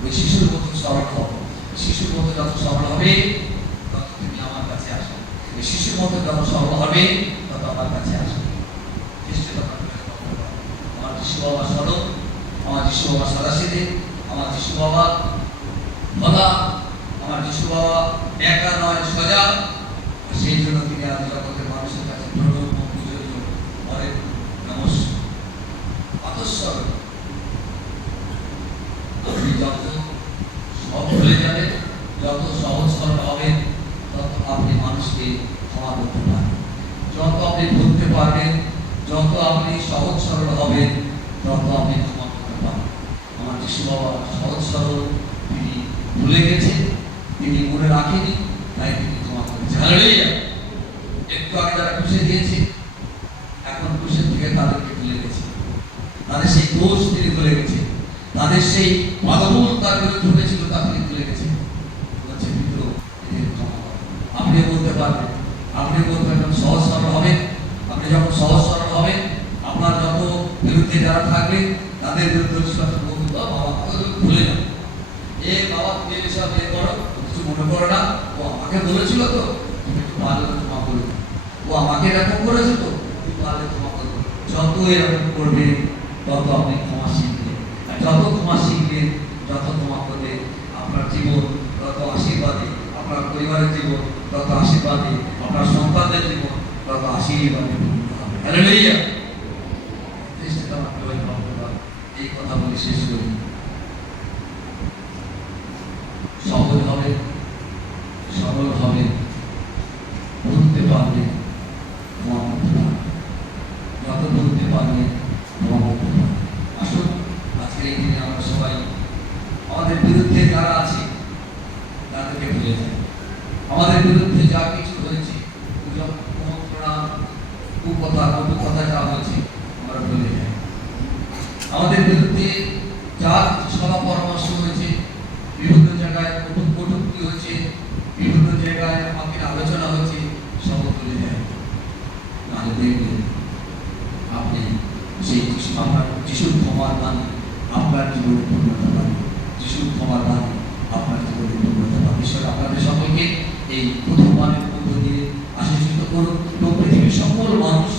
ওই শিশুর মতো সরল হও। শিশুর মতো যত সরল হবে তত তুমি আমার কাছে আসো। ওই শিশুর মতো যত সরল হবে তত আমার কাছে আসো। আমার যিশু বাবা সরল, আমার যিশু বাবা সদাশীল, আমার যিশু বাবা ভোলা, আমার যিশু বাবা একা নয়, সোজা। সেই জন্য তিনি আজ জগতের মানুষের কাছে প্রণব ও পূজনীয় করেন। নমস্কার। আপনি যত সব ভুলে যাবেন, যত সহজ সরল হবেন, তত আপনি মানুষকে ক্ষমা করতে পারবেন। যত আপনি ভুলতে পারবেন, যত আপনি সহজ সরল হবেন, তত আপনি ক্ষমা করতে পারবেন। আমার যিশু বাবা সহজ সরল, তিনি ভুলে গেছে, তিনি মনে রাখেনি, তাই তিনি ক্ষমা করেছেন। হালেলুয়া! একটু আগে যারা খুশি দিয়েছে, এখন খুশি থেকে তাদেরকে ভুলে গেছে, তাদের সেই দোষ তিনি ভুলে গেছে, তাদের সেই মাদমূল তার বিরুদ্ধে উঠেছিল তা তিনি ভুলে গেছে। বলছে মিত্র, এদের ক্ষমা করো। আপনিও বলতে পারবেন, সহজ সরল হবেন। আপনি যখন সহজ সরল হবেন, আপনার যত বিরুদ্ধে যারা থাকবে তাদের বিরুদ্ধে বাবা ভুলে যান। বাবা তুমি এসব করো, কিছু মনে করো না, ও আমাকে বলেছিল তো, তুমি একটু পারলে ক্ষমা করবে। ও আমাকে এরকম করেছে তো, তুমি পারলে ক্ষমা করবে। যত এরকম করবে তত আপনি ক্ষমা শিখবেন। আর যত ক্ষমা শিখবেন, যত ক্ষমা করবে, আপনার জীবন তত আশীর্বাদে, আপনার পরিবারের জীবন তত আশীর্বাদে, আপনার সন্তানদের জীবন তত আশীর্বাদে। হালেলুয়া! আমাদের বিরুদ্ধে যারা আছে তাদেরকে ভুলে যায়। আমাদের বিরুদ্ধে যা কিছু হয়েছে, কুমন্ত্রণা, কুকথা, কটুকথা যা হয়েছে আমরা ভুলে যাই। আমাদের বিরুদ্ধে যা সভা পরামর্শ হয়েছে, বিভিন্ন জায়গায় কটূক্তি হয়েছে, বিভিন্ন জায়গায় আমাকে আলোচনা হয়েছে, সব ভুলে যায়। নাহলে দেখবেন আপনি সেই আপনার যিশুর ক্ষমার বাণী আপনার জীবনে পূর্ণতা পাবে। যিশুর ক্ষমার বাণী আপনার জীবনে পূর্ণতা পাবে। ঈশ্বর আপনাদের সকলকে এই প্রথম বাণীর মধ্য দিয়ে আশীর্বাদ করুন এবং পৃথিবীর সকল মানুষ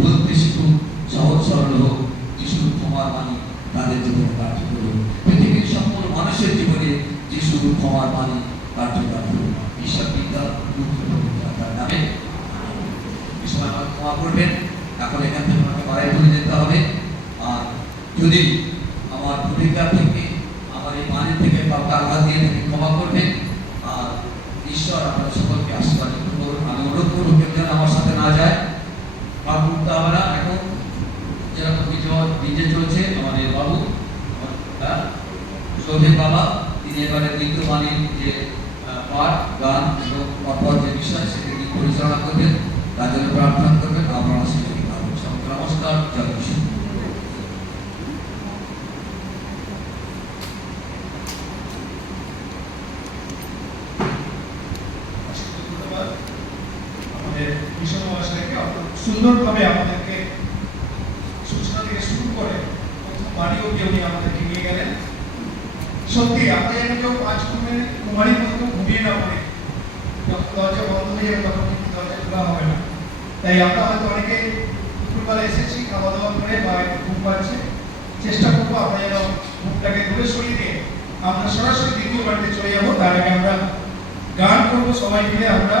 বলতে শিখুন, সহজ সরল হোক, যিশুর ক্ষমার বাণী তাদের জীবনে কার্যকর হোক। পৃথিবীর সকল মানুষের জীবনে যিশুর ক্ষমার বাণী কার্যকর হোক। ঈশ্বর পিতা, পুত্র, পবিত্র আত্মার নামে এই সময় আমাকে ক্ষমা করবেন। এখন এখান থেকে আমাকে বাড়াই চলে যেতে হবে। আর যদি আমার ভূমিকা থেকে, আমার এই বাণী থেকে কাউকে আঘাত দিয়ে থেকে ক্ষমা করবেন। আর ঈশ্বর আপনারা সকলকে আশীর্বাদ করুন। আমি অনুরোধ করবো কেউ যেন আমার সাথে না যায়, পাপ করতে হবে না। এখন যেরকম নিজে চলছে আমাদের বাবু সৌভিক বাবা, তিনি এবারে দ্বিতীয় বাণীর যে পাঠ, গান এবং পরপর যে বিষয় সেটি পরিচালনা করবেন, তার জন্য প্রার্থনা করবেন। আমরা আশীর্বাদ পাবো। নমস্কার, জয় কৃষ্ণ। আমাদের মিশন মহাশয়কে সুন্দরভাবে আমাদেরকে সূচনা থেকে শুরু করে প্রথম বাড়ি অব্দি উনি আমাদেরকে নিয়ে গেলেন। সত্যি আমরা যেন কেউ 5 কুমারীর মতো ঘুমিয়ে না পড়ে, যখন দরজা বন্ধ হয়ে যাবে তখন কিন্তু দরজা খোলা হবে না। তাই আমরা হয়তো অনেকে দুপুরবেলা এসেছি, খাওয়া দাওয়া করে বা একটু ঘুম পাচ্ছে, চেষ্টা করবো আমরা যেন ঘুমটাকে দূরে সরিয়ে দিয়ে আমরা সরাসরি দ্বিতীয় বাড়িতে চলে যাবো। তার আগে আমরা গান করবো সবাই মিলে। আমরা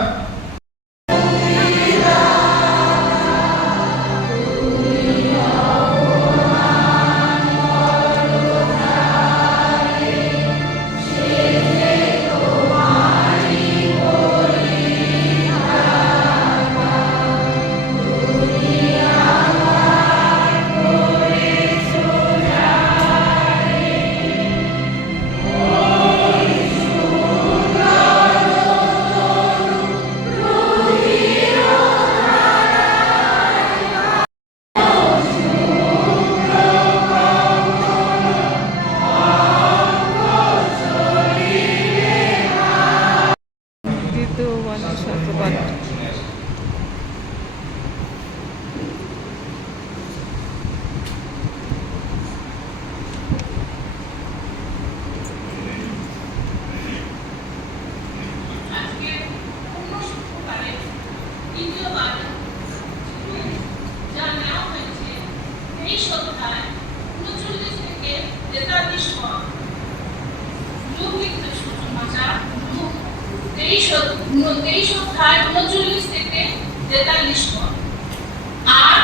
দ্বিতীয় বাণীর সাথে পাঠ। আর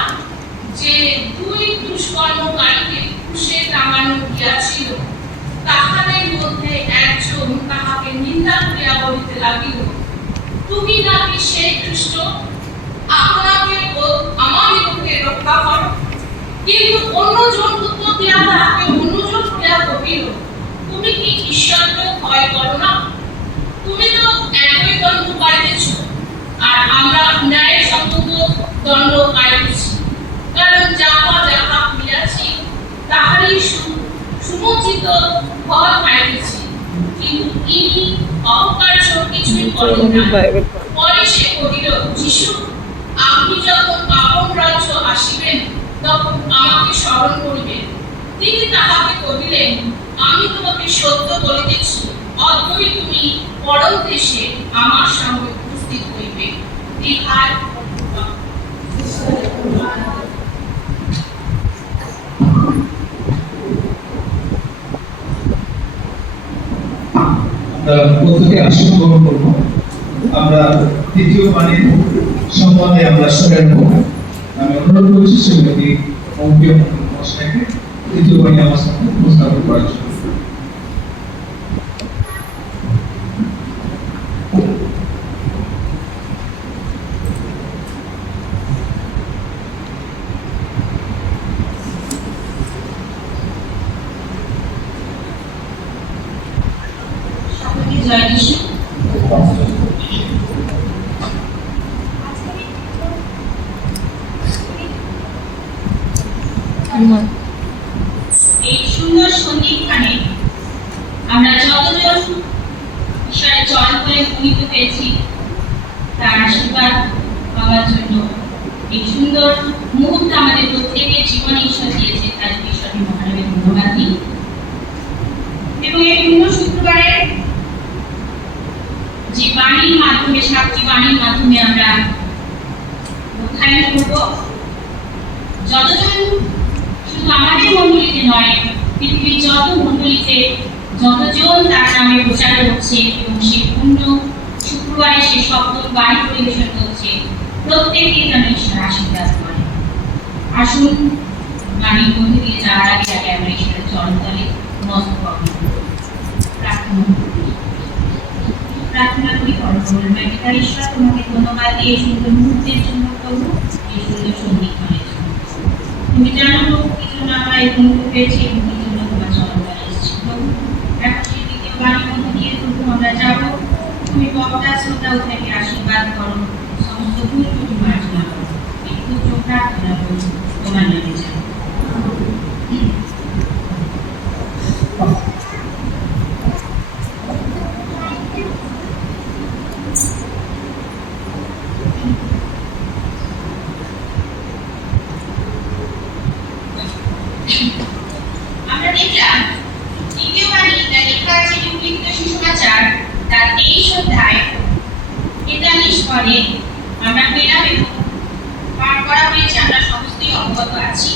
যে 2 দুষ্কর্মকারীকে ক্রুশে টাঙানো গিয়াছিল, তাহাদের মধ্যে একজন তাহাকে নিন্দা করিয়া বলিতে লাগিল, তুমি নাকি সেই খ্রিস্ট, আপনাকে ও আমাদিগকে রক্ষা করো। কিন্তু অন্যজন উত্তর দিয়া তাহাকে অনুযোগ করিয়া কহিল, তুমি কি ঈশ্বরকে ভয় করো না? তুমি তো একই দণ্ড পাইতেছ, আর আমরা ন্যায় সম্মত দণ্ড পাইতেছি। কারণ যাহা যাহা করিয়াছি তাহারই সমুচিত ফল পাইতেছি। কিন্তু ইনি অপকার্য কিছুই করেন না। পরে সে কহিল, যিশু, আপনি যখন আপন রাজ্য আসিবেন তখন আমাকে স্মরণ করিবেন। তিনি তাহাকে কহিলেন, আমি তোমাকে সত্য বলিতেছি, অদ্যই তুমি পরম দেশে আমার সঙ্গে উপস্থিত হইবে। দীঘায় আমরা প্রত্যেকে আসন গ্রহণ করবো। আমরা দ্বিতীয় বাণীর সম্বন্ধে আমরা শুনে নেব। আমি অনুরোধ করছি শ্রীমতী অঙ্কিয়া মহাশয়কে দ্বিতীয় বাণী আমার সামনে উপস্থাপন করার জন্য। জয় যিশু। এই সুন্দর সন্ধিক্ষণে আমরা যতজন ঈশ্বরের চরণ করে উপনীত হয়েছি তার আশীর্বাদ পাওয়ার জন্য এই সুন্দর মুহূর্ত আমাদের প্রত্যেকের জীবনে ঈশ্বর দিয়েছে, তার ঈশ্বরের মহানামে ধন্যবাদ দিই। এবং এই পূর্ণ শুক্রবারের যে বাণীর মাধ্যমে, 7টি বাণীর মাধ্যমে আমরা অধ্যয়ন করব, যতজন, শুধু আমাদের মণ্ডলীতে নয়, পৃথিবীর যত মণ্ডলীতে যতজন তার নামে প্রচার হচ্ছে এবং সেই পূর্ণ শুক্রবারে সে শব্দ বাণী পরিবেশন করছে, প্রত্যেককে যেন ঈশ্বর আশীর্বাদ করে। আসুন বাণীর মধ্যে দিয়ে যাওয়ার আগে আমরা ঈশ্বরের চরণতলে মস্তক প্রার্থনা করি। পরমকরুণাময় ঈশ্বর, তোমাকে ধন্যবাদ দিয়ে এই সুন্দর মুহূর্তের জন্য, প্রভু, এই সুন্দর সন্ধিক্ষণের জন্য। তুমি জানো প্রভু কি জন্য আমরা এই মুহূর্ত পেয়েছি এবং কি জন্য তোমার চরণতলে এসেছি। প্রভু, এখন সেই দ্বিতীয় বাণীর মধ্যে দিয়ে প্রভু আমরা যাব, তুমি বক্তা শ্রোতাও থেকে আশীর্বাদ করো, সমস্ত ভুল ত্রুটি মার্জনা করো। এই পুত্র প্রার্থনা করো তোমার নামে যাও। আমরা দেখলাম দ্বিতীয় বাণীতে লেখা আছে লুকা সুসমাচার তার 23 অধ্যায় 43 পদে আমরা পেলাম এবং পাঠ করা হয়েছে, আমরা সমস্তই অবগত আছি।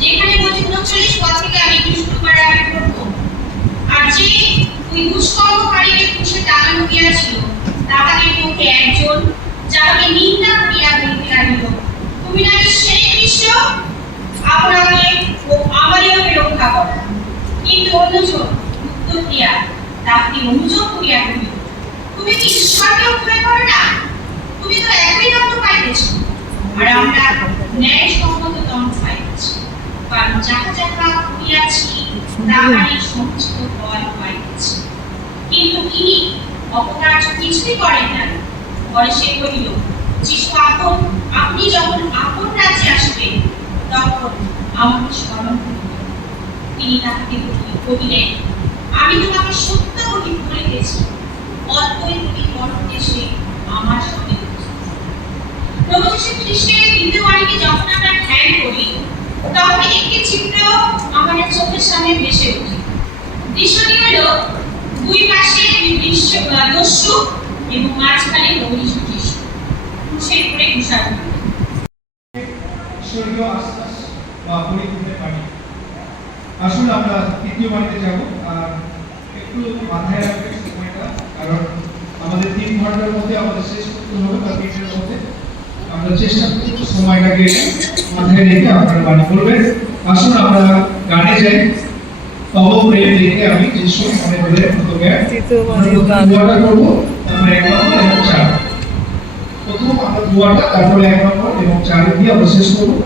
যেখানে বলছে 39 পদ থেকে আমি একটু শুরু করে আরম্ভ করব। আর যে ওই দুষ্কর্মকারীকে ক্রুশে টাঙানো গিয়াছিল তাহাদের মধ্যে একজন যাহাকে নিন্দা করিয়া বলিতে লাগিল, তুমি নাকি সেই খ্রিস্ট, আপনাকে ও আমাদেরকে রক্ষা করো। কিন্তু অন্যজন উত্তর দিয়া তাহাকে অনুযোগ করিয়া কহিল, তুমি কি ঈশ্বরকেও ভয় করো না? তুমি তো একই দণ্ড পাইতেছ, আর আমরা ন্যায়সম্মত দণ্ড পাইতেছি। কারণ যাহা যাহা করিয়াছি তাহারই সমস্ত ফল পাইতেছি। কিন্তু ইনি অপকার্য কিছুই করেন না। পরে সে কহিল, যিশু, আপনি যখন আপন রাজ্যে আসবেন তখন আমাকে স্মরণ করিবেন। তিনি তাহাকে কহিলেন, আমি তোমাকে সত্য বলিতেছি, অল্পই তুমি পরদেশে আমার সঙ্গে প্রভু যীশু খ্রিস্টের দ্বিতীয় বাণীকে যখন আমরা ধ্যান করি তখন একটি চিত্র আমাদের চোখের সামনে ভেসে ওঠে। দৃশ্যটি হলো দুই পাশে দস্যু এবং মাঝখানে প্রভু যীশু খ্রিস্ট ক্রুশের উপরে ক্রুশায়িত। ঈশ্বরীয় আশ্বাস বা পরিপূর্ণের বাণী। আসলে আমরা তৃতীয় বাণীতে যাব, আর একটু মাথায় রাখবেন সময়টা, কারণ আমাদের 3 ঘন্টার মধ্যে আমাদের শেষ করতে হবে, বা 3 এর মধ্যে আমরা চেষ্টা করব সময়টাকে মাথায় রেখে আপনারা বাণী করবেন। আসুন আমরা গানে যাই। তব প্রেম দেখে আমি যিশু মনে হলে প্রথমে দুয়াটা করবো, তারপরে 1 নম্বর এবং 4। প্রথম আমরা দুয়াটা, তারপরে 1 নম্বর এবং 4 দিয়ে আমরা শেষ করবো।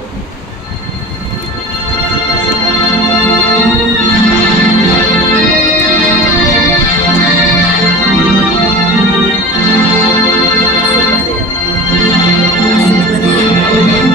Amen.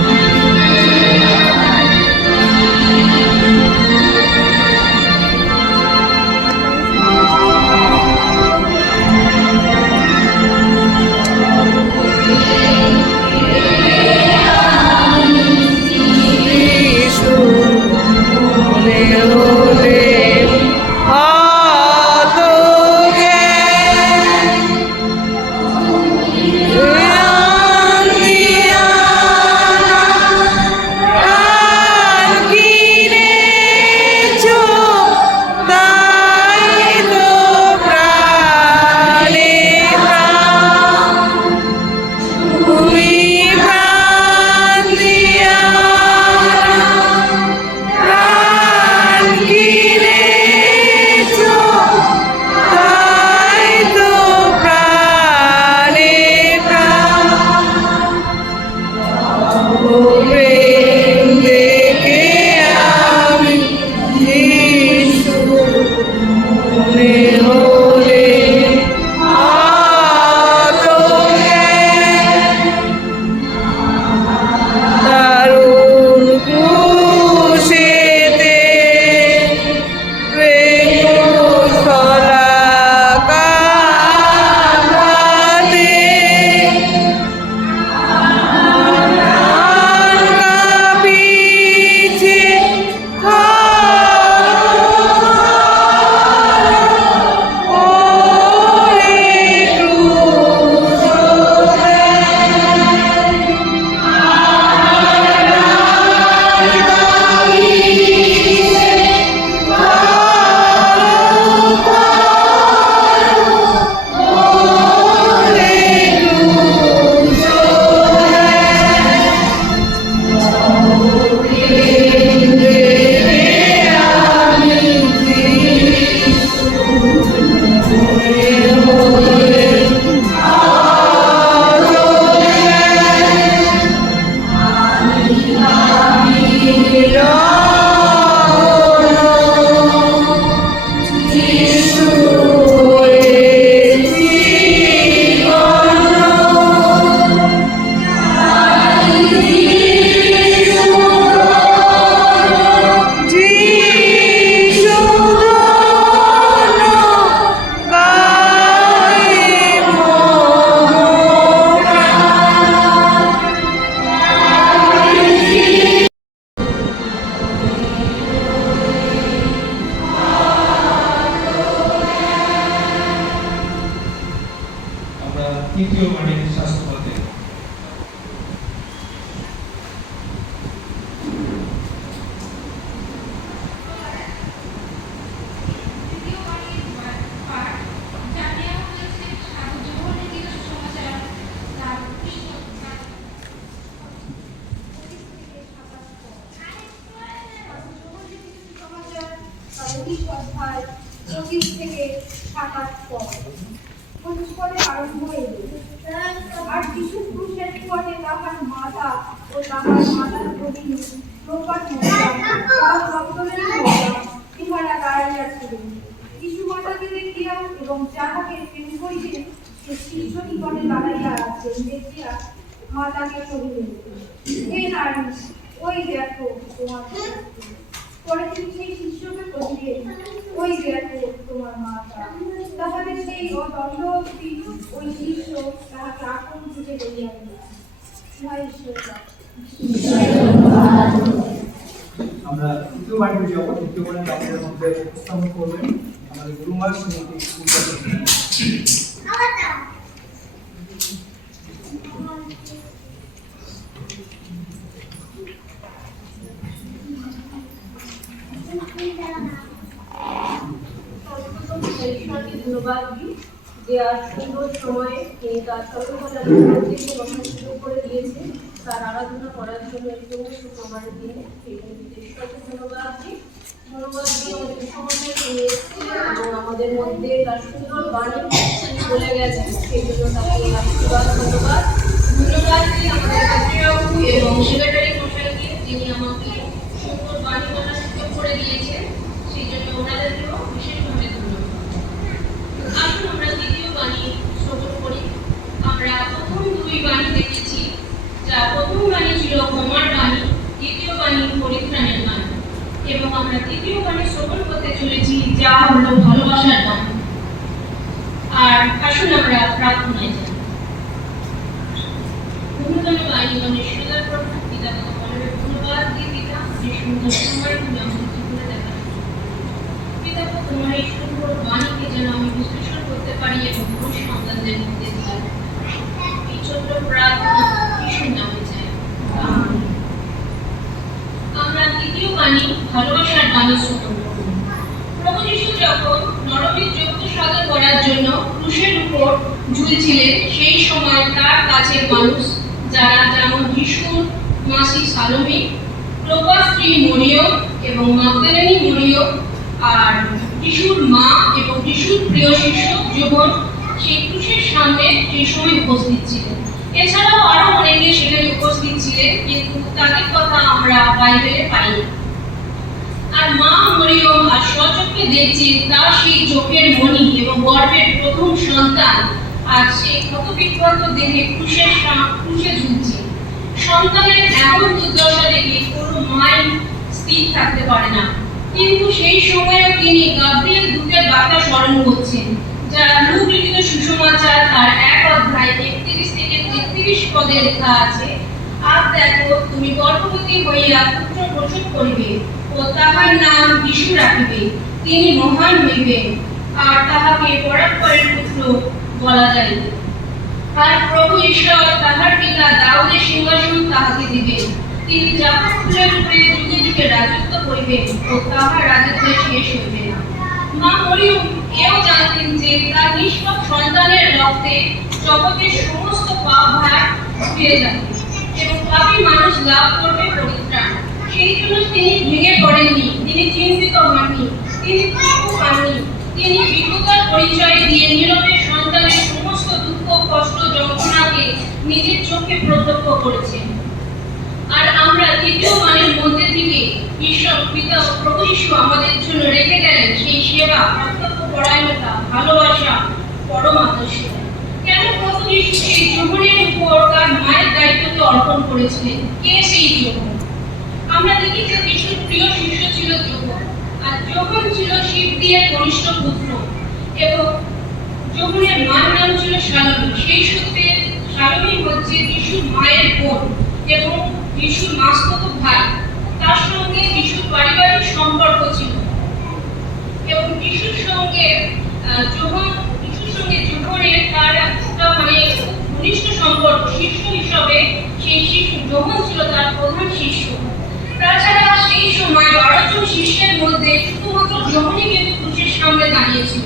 তৃতীয় বাণীর স্বাস্থ্যপথে। থেকে 7-8 পর পরে আরম্ভ হইল। আর কিছু পুরুষের পরে তাহার মাতা ও তাহার মাতার ভগিনী প্রকট ইহারা দাঁড়াইয়াছিলেন। কিছু মাতাকে দেখিলাম এবং যাহাকে প্রেম করিলেন সে শীর্ষ নিকটে দাঁড়াইয়া আছেন দেখিয়া মাতাকে কহিলেন, হে নারী, ওই দেখো তোমার। পরে তিনি সেই শিষ্যকে কহিলেন, ওই দেখো তোমার মাতা। তাহলে সেই দণ্ডবতী ওই শিষ্য তাহাকে আপন খুঁজে লইয়া গেল। আমরা তৃতীয় বাণীতে যাব। তৃতীয় বাণী আমাদের মধ্যে উপস্থাপন করবেন আমাদের গুরুমা শ্রীমতী ঈশ্বরকে ধন্যবাদ দিই যে আজ সুন্দর সময়ে তিনি তার সর্বকলা সুযোগ করে দিয়েছে তার আরাধনা করার জন্য একটু শুক্রবারের দিনে সেই জন্য ঈশ্বরকে ধন্যবাদ দিই। ধন্যবাদ দিয়ে আমাদের সমাজে তিনি এসেছিলেন এবং আমাদের মধ্যে তার সুন্দর বাণী তিনি বলে গেছেন, সেই জন্য তাকে আশীর্বাদ ধন্যবাদ দিই আমাদের কার্যবাবু এবং সেক্রেটারি মশাইকে যিনি আমাকে সুন্দর বাণী বলার সুযোগ করে দিয়েছেন, সেই জন্য ওনাদেরকেও বিশেষভাবে ধন্যবাদ। আসুন আমরা দ্বিতীয় বাণী শ্রবণ করি। আমরা প্রথম 2 বাণী দেখেছি, যা প্রথম বাণী ছিল ক্ষমার বাণী, দ্বিতীয় বাণী পরিত্রাণের বাণী, এবং আমরা তৃতীয় বাণী শ্রবণ করতে চলেছি যা হলো ভালোবাসার বাণী। আর আসুন আমরা প্রার্থনায় যাই। ধন্যবাদ বাণী ঈশ্বরের প্রভু পিতা তোমাদের ধন্যবাদ দিয়ে পিতা যে সুন্দর সময়গুলো আমাদের জীবনে দেখা পিতা তোমার এই সুন্দর বাণীকে যেন আমি বিশ্লেষণ করতে পারি এবং পুরুষ সন্তানদের মধ্যে দিয়ে এই ছোট্ট প্রার্থনা যিশুর নামে চাই। আমরা দ্বিতীয় বাণী ভালোবাসার বাণী শ্রবণ করব। প্রভু যিশু যখন নরবীর যজ্ঞ সাধন করার জন্য ক্রুশের উপর ঝুলছিলেন, সেই সময় তার কাছের মানুষ যারা যেমন যিশুর মাসি সালোমি, ক্লোপার স্ত্রী মরিয়ম এবং মাগদলেনী মরিয়ম, আর যিশুর মা এবং যিশুর প্রিয় শিষ্য যোহন সেই ক্রুশের সামনে সেই সময় উপস্থিত ছিলেন। এছাড়াও আরো অনেকে সেখানে উপস্থিত ছিলেন, কিন্তু তাদের কথা আমরা বাইবেলে পাইনি। আর মা মরিয়ম আর স্বচক্ষে দেখছে তার সেই চোখের মণি এবং গর্ভের প্রথম সন্তান আর সেই ক্ষতবিক্ষত দেহে ক্রুশে ঝুলছে। সন্তানের এমন দুর্দশা দেখে কোনো মায়ের স্থির থাকতে পারে না, কিন্তু সেই সময়ে তিনি গাব্রিয়েল দূতের বার্তা স্মরণ করছেন, যা লূক লিখিত সুসমাচার তার 1 অধ্যায় 31 থেকে 33 পদে লেখা আছে। আর দেখো, তুমি গর্ভবতী হইয়া পুত্র প্রসব করিবে ও তাহার নাম যিশু রাখিবে। তিনি মহান হইবেন আর তাহাকে পরাৎপরের পুত্র বলা যাইবে। আর প্রভু ঈশ্বর তাহার পিতা দাউদের সিংহাসন তাহাকে দিবেন। তিনি যাকব কুলের উপরে যুগে যুগে রাজত্ব করিবেন ও তাহার রাজত্ব শেষ হইবে না। মা মরিয়ম এও জানতেন যে তার নিষ্পাপ সন্তানের রক্তে জগতের সমস্ত পাপ ভার ধুয়ে যাবে এবং পাপী মানুষ লাভ করবে পরিত্রাণ। সেই জন্য তিনি ভেঙে পড়েননি, তিনি চিন্তিত হননি, তিনি দুঃখ পাননি। তিনি বিজ্ঞতার পরিচয় দিয়ে নীরবে সন্তানের সমস্ত দুঃখ কষ্ট যন্ত্রণাকে নিজের চোখে প্রত্যক্ষ করেছেন। আর আমরা দ্বিতীয় বাণীর মধ্যে থেকে ঈশ্বর পিতা প্রভু যীশু আমাদের জন্য রেখে গেলেন সেই সেবা, কর্তব্য পরায়ণতা, ভালোবাসা, পরম আদর্শ। কেন প্রভু যীশু সেই যোহনের উপর তার মায়ের দায়িত্বকে অর্পণ করেছিলেন? কে সেই যোহন? আমরা দেখি যে যিশুর প্রিয় শিষ্য ছিল যোহন, আর যোহন ছিল শিবদিয়ের কনিষ্ঠ পুত্র এবং যোহনের মার নাম ছিল সালোমি। সেই সূত্রে সালোমি হচ্ছে যিশুর মায়ের বোন এবং যিশুর মাসতুতো ভাই। তার সঙ্গে যিশুর পারিবারিক সম্পর্ক ছিল এবং যিশুর সঙ্গে যোহনের তার একটা দাঁড়িয়েছিল।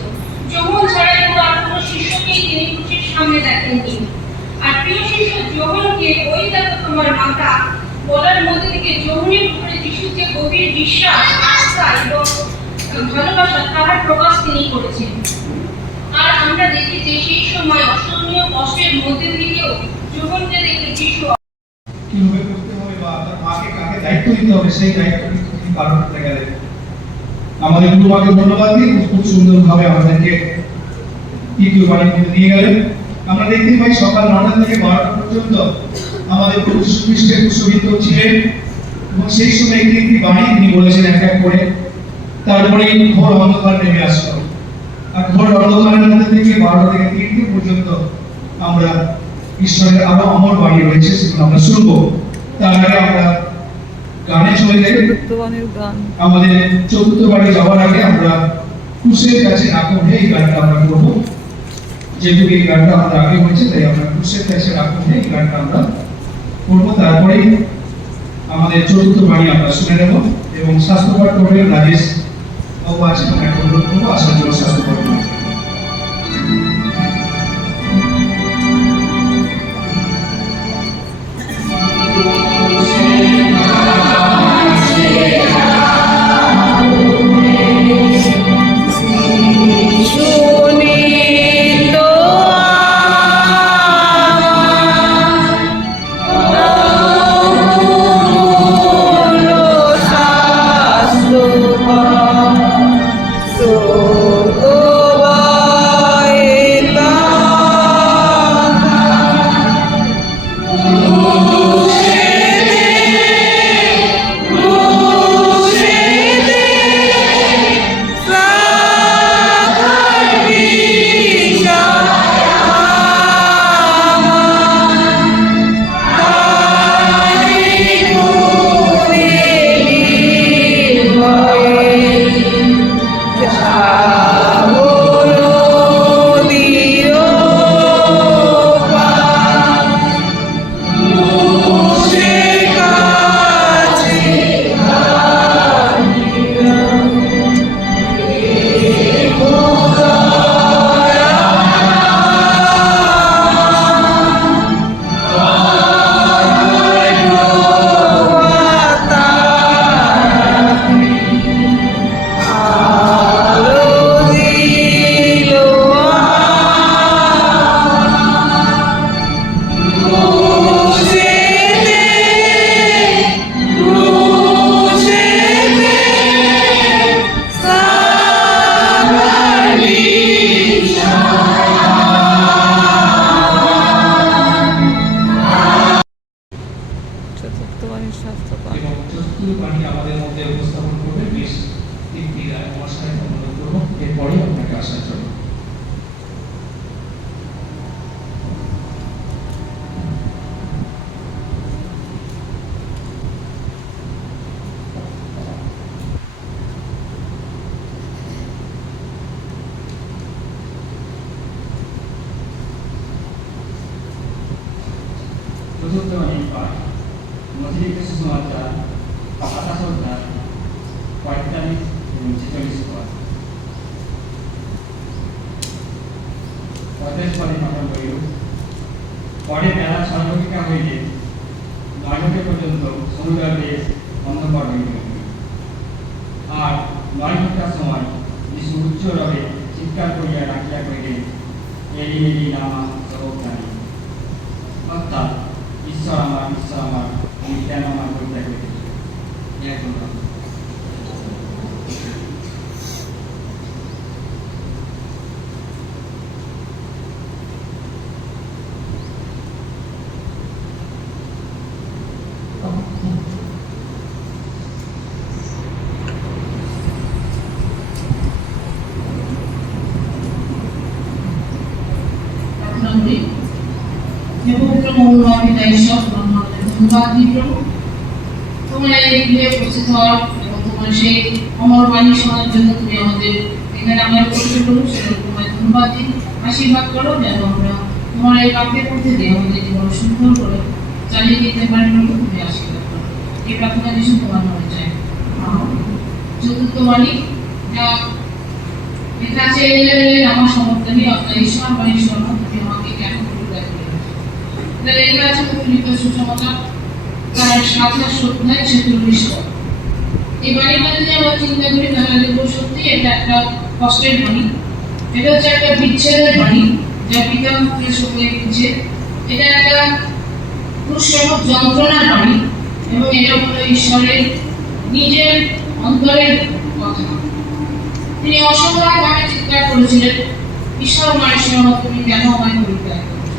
যৌবন ছাড়াই তো আর কোনো শিষ্যকেই তিনি ক্রুশের সামনে দেখেননি। আর প্রিয় শিষ্য যৌবনকে ওই দেখো তোমার মাতা বলার মধ্যে থেকে যৌবনের উপরে যিশুর যে গভীর বিশ্বাস, আস্থা এবং ভালোবাসা তাহার প্রকাশ তিনি করেছেন। আর আমরা দেখি যে সেই সময় অসহনীয় কষ্টের মধ্যে থেকেও যৌবনকে দেখে যিশু কিভাবে করতে হবে বা তার মাকে কাকে দায়িত্ব দিতে হবে সেই দায়িত্ব কিন্তু তিনি পালন করতে গেলেন। আমাদের গুরুমাকে ধন্যবাদ দিয়ে খুব সুন্দরভাবে আমাদেরকে তৃতীয় বাড়ির মধ্যে নিয়ে গেলেন। আমরা দেখতে পাই সকাল 9টা থেকে 12টা পর্যন্ত আমাদের প্রভু যীশু খ্রিস্টের ক্রুশবিদ্ধ ছিলেন এবং সেই সময় একটি বাণী তিনি বলেছেন এক এক করে। তারপরে ঘোর অন্ধকার নেমে আসলো, আর ঘোর অন্ধকারের মধ্যে থেকে 12টা থেকে 3টে পর্যন্ত আমরা ঈশ্বরের আরো অমর বাণী রয়েছে, সেগুলো আমরা শুনবো। তার আগে আমরা গানে চলে যাই। সত্যবাণীর গান আমাদের চতুর্থ বাড়ি যাওয়ার আগে আমরা ক্রুশের কাছে রাখো হে এই গানটা আমরা করবো। যেহেতু এই গানটা আমাদের আগে হয়েছে তাই আমরা ক্রুশের কাছে রাখো হে এই গানটা আমরা করবো। তারপরে আমাদের চতুর্থ বাড়ি আমরা শুনে নেব এবং স্বাস্থ্যপাঠ করবে রাজেশ বাবু আছে, আমরা অনুরোধ করবো আসার জন্য স্বাস্থ্যপাঠ করবো। এবং চতুর্থ বাণী আমাদের মধ্যে উপস্থাপন করবে বেশ তিনটি নমস্কার অনুরোধ করবো, এরপরে আপনাকে আসার জন্য। চতুর্থ বাণী পাঠ মথিলিখিত সুসমাচার 28 অধ্যায় 45 এবং 46 পদ। 45 পদে পাঠন করিল। পরে বেলা 6:00 হইলে 9:00 পর্যন্ত সমুদ্র দেশ অন্ধকার হইল। আর 9:00 সময় যিশু উচ্চ রবে চিৎকার করিয়া ডাকিয়া কহিলেন, এলি এলি লামা সবক্তানি, অর্থাৎ ঈশ্বর আমার তুমি কেন আমার পরিত্যাগ করেছ। ধন্যবাদ দিই প্রভু, তোমরা এই গৃহে উপস্থিত হওয়ার এবং তোমার সেই অমর বাণী শোনার জন্য তুমি আমাদের এখানে আমরা উপস্থিত করো, সেজন্য তোমায় ধন্যবাদ দিই। আশীর্বাদ করো যেন আমরা তোমার এই বাক্যের মধ্যে দিয়ে আমাদের জীবন সুন্দর করে চালিয়ে দিতে পারি প্রভু, তুমি আশীর্বাদ করো। এই প্রার্থনা যিশু তোমার নামে চাই। চতুর্থ বাণী যা লেখা আছে এলেন আমার সমর্থনী অর্থাৎ ঈশ্বর বা ঈশ্বর তুমি আমাকে কেন পরিত্যাগ করলে। এটা লেখা আছে ফিলিপিও সুসমাচার তার 7:46 এই বাণীটা যদি আমরা চিন্তা করি তাহলে দেখবো সত্যি এটা একটা কষ্টের বাণী। এটা হচ্ছে একটা বিচ্ছেদের বাণী, যা পিতা পুত্রের সঙ্গে বিচ্ছেদ। এটা একটা ক্রুশসহ যন্ত্রণার বাণী এবং এটা হলো ঈশ্বরের নিজের অন্তরের কথা। তিনি অসহায় ভাবে চিৎকার করেছিলেন, ঈশ্বর তুমি কেন আমায় পরিত্যাগ করেছ।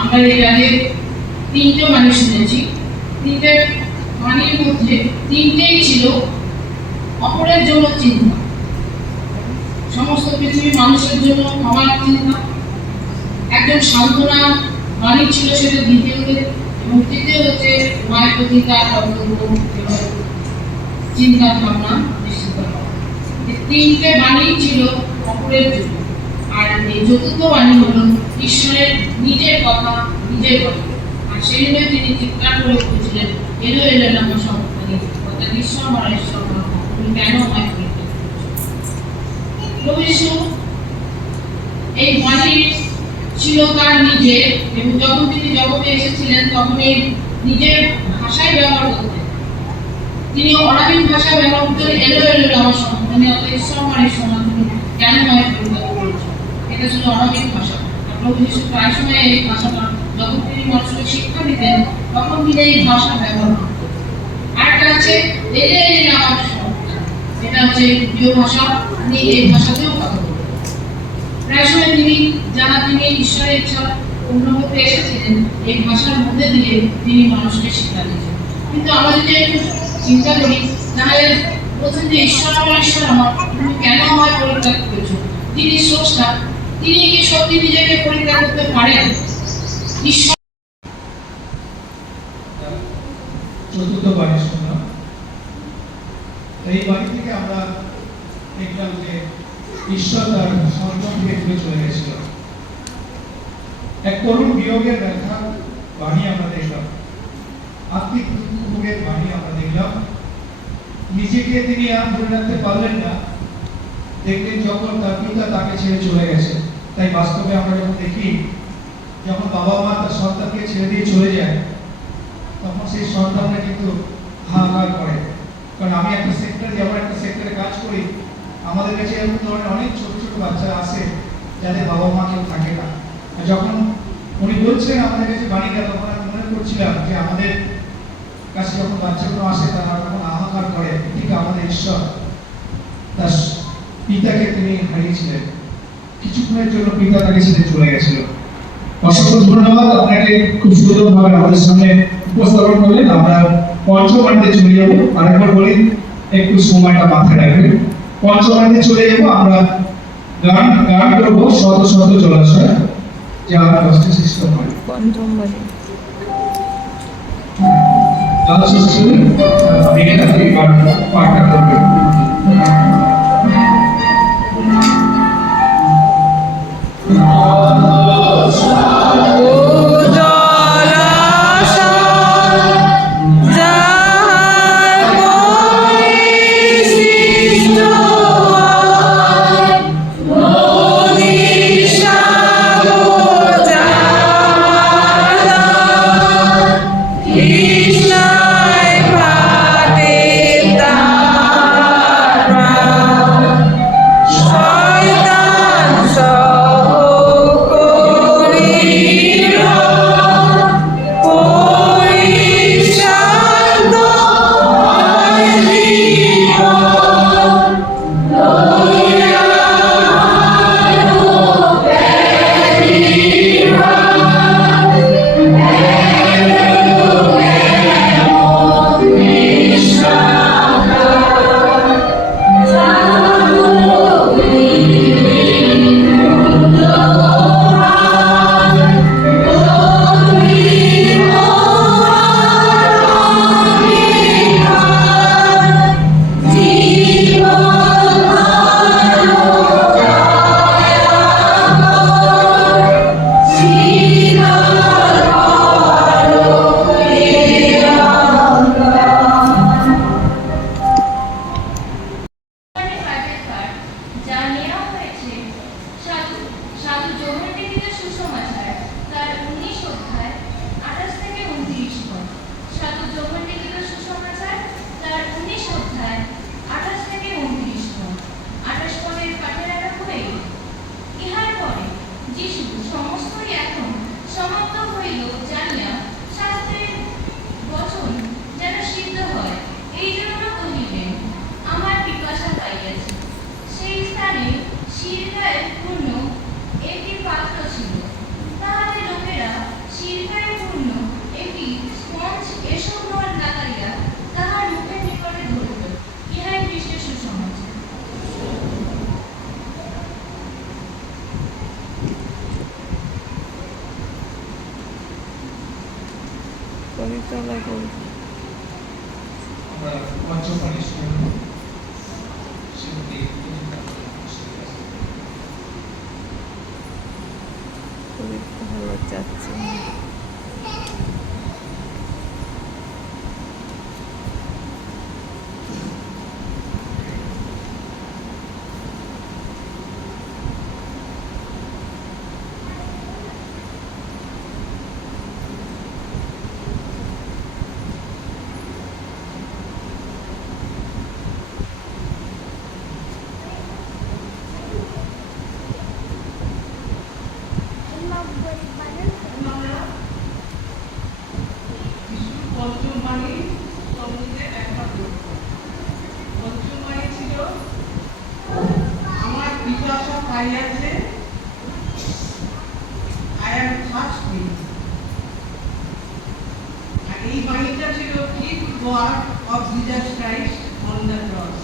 আমরা এর আগে 3টে বাণী শুনেছি। 3টে বাণীর মধ্যে 3টেই ছিল অপরের জন্য চিন্তা, সমস্ত পৃথিবীর মানুষের জন্য আমার চিন্তা। একজন সান্ত্বনা বাণী ছিল সেটা দ্বিতীয়তে, এবং তৃতীয় হচ্ছে মায়ের প্রতি তার কর্তব্য এবং চিন্তা ভাবনা নিশ্চিত করা। এই 3টে বাণী ছিল অপরের জন্য। আর এই চতুর্থ বাণী হলো ঈশ্বরের নিজের কথা, নিজের কথা। আর সেই জন্য তিনি চিৎকার করে বলেছিলেন, এলো আমার সমর্থনী অর্থাৎ ঈশ্বর তুমি কেন আমায় পরিত্যাগ করেছ। প্রভু যীশু এই বাণী ছিল তার নিজের, এবং যখন তিনি জগতে এসেছিলেন তখন এই নিজের ভাষায় ব্যবহার করতেন। তিনি অনাবিল ভাষা ব্যবহার করতেন, এলো আমার সমর্থনী অর্থাৎ ঈশ্বর তুমি কেন আমায় পরিত্যাগ করেছ। এটা ছিল অনাবিল ভাষা। প্রভু যীশু প্রায় সময় এই ভাষাটা যখন তিনি মানুষকে শিক্ষা দিতেন তখন তিনি এই ভাষা ব্যবহার করতেন। আরেকটা আছে এলে আমার সমর্থনী, এটা হচ্ছে প্রিয় ভাষা, তিনি এই ভাষাতেও কথা বলতেন। প্রায় সময় তিনি ঈশ্বরের ইচ্ছা পূর্ণ করতে এসেছিলেন এই ভাষার মধ্যে দিয়ে তিনি মানুষকে শিক্ষা দিয়েছেন। কিন্তু আমরা যদি একটু চিন্তা করি তাহলে বলছেন যে ঈশ্বর আমার তুমি কেন আমায় পরিত্যাগ করেছো। তিনি স্রষ্টা, তিনি কি সত্যি নিজেকে পরিত্যাগ করতে পারেন? ঈশ্বর চতুর্থ বাণী শুনলাম। এই বাণী থেকে আমরা দেখলাম যে ঈশ্বর তার সন্তান থেকে দূরে চলে গেছিল। এক করুণ বিয়োগের ব্যথা বাণী আমরা দেখলাম, আত্মিক দুঃখভোগের বাণী আমরা দেখলাম। নিজেকে তিনি আর ধরে রাখতে পারলেন না, দেখলেন যখন তার পিতা তাকে ছেড়ে চলে গেছে। তাই বাস্তবে আমরা যখন দেখি যখন বাবা মা তার সন্তানকে ছেড়ে দিয়ে চলে যায় তখন সেই সন্তানরা কিন্তু হাহাকার করে। কারণ আমি একটা সেক্টরে কাজ করি, আমাদের কাছে এরকম ধরনের অনেক ছোট ছোট বাচ্চা আসে যাদের বাবা মা কেউ থাকে না। যখন উনি বলছেন আমাদের কাছে বাণীটা, তখন আমি মনে করছিলাম যে আমাদের কাছে যখন বাচ্চাগুলো আসে তারা তখন হাহাকার করে, ঠিক আমাদের ঈশ্বর তার পিতাকে তিনি হারিয়েছিলেন, কিছুক্ষণের জন্য পিতা তাকে ছেড়ে চলে গেছিল। অসংখ্য ধন্যবাদ আপনাকে, খুব সুন্দরভাবে আমাদের সামনে উপস্থাপন করলেন। আমরা পঞ্চবাণীতে চলে যাবো। আরেকবার বলি, একটু সময়টা মাথায় রাখবেন। পঞ্চবাণীতে চলে যাবো, আমরা গান করবো শত শত জলাশয়, যা কষ্টে সৃষ্ট হয়। পঞ্চম বাণী পাঠটা করবেন। Krishna, Bhate, Tara. নেওয়া হয়েছে সাধু সাধু জগন্নাথ সুসমাচার তার 19 অধ্যায় 28 থেকে 29 পদ। সাধু জগন্নাথ সুসমাচার তার 19 অধ্যায় 28 থেকে 29 পদ। 28 পদের পাঠের আরম্ভ হয়ে ইহার পরে যিশু সমস্তই এখন সমাপ্ত হইল জানিয়া শাস্ত্রের বচন যেন সিদ্ধ হয় এই জন্য কহিলেন, আমার পিপাসা পাইয়াছে। সেই স্থানে সিরকায় পূর্ণ একটি পাত্র ছিল। তাহাতে লোকেরা সিরকায় পূর্ণ একটি স্পঞ্জ এসব লাগাইয়া তাহার মুখের নিকটে ধরিল। ইহাই খ্রিস্টের সুসমাচার। কবিতালয় কবিতা আমরা পঞ্চমণি স্কুল শিল্পী কবিতা ভালো যাচ্ছে। পঞ্চমবাণী সম্বন্ধে একটা বলব। পঞ্চমবাণী ছিল, আমার পিপাসা পাইয়াছে, I am thirsty। আর এই বাণীটা ছিল ঠিক word of Jesus Christ on the cross.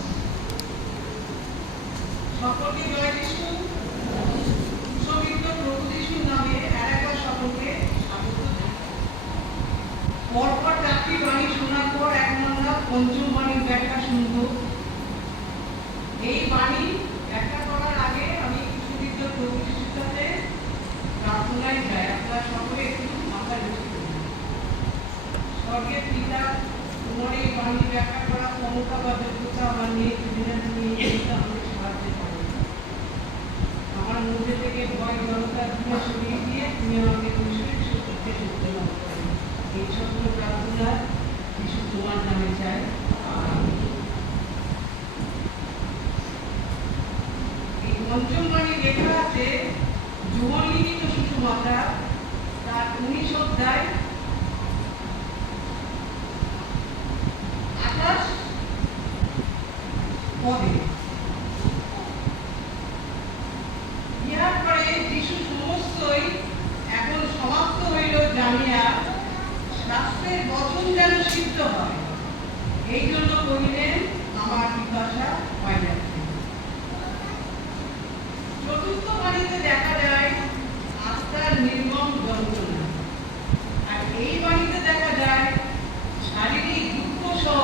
সকলকে জয় যিশু। সুসংগীত প্রভু যিশুর নামে আরেকবার সকলকে স্বাগত জানাই। পরপর 4টি বাণী শোনার পর এখন আমরা পঞ্চম বাণীর ব্যাখ্যা শুনব। এই বাণী ব্যাখ্যা করার আগে আমি সুসংগীত প্রভু যিশুর সাথে প্রার্থনায় যাই। আপনারা সকলে একটু মাথায় বসে পড়ুন। স্বর্গের পিতা, তোমার এই বাণী ব্যাখ্যা করার ক্ষমতা বা যোগ্যতা আমার নেই, তুমি আমাকে সাহায্য করো। আমার মধ্যে থেকে ভয় জড়তা দূরে সরিয়ে দিয়ে তুমি আমাকে খুশির সত্যকে সত্য লাভ করো। এই সকল প্রার্থনা যিশু তোমার নামে চাই। এই পঞ্চম বাণী লেখা আছে যোহন লিখিত সুসমাচার তার 19 অধ্যায় 28 পদে। ইহার পরে যিশু সমস্তই এখন সমাপ্ত হইল জানিয়া শাস্ত্রের বচন যেন সিদ্ধ হয় এই জন্য কহিলেন, আমার পিপাসা পাইয়াছে। চতুর্থ বাণীতে দেখা যায় আত্মার নির্মম যন্ত্রণা, আর এই বাণীতে দেখা যায় শারীরিক দুঃখ সহ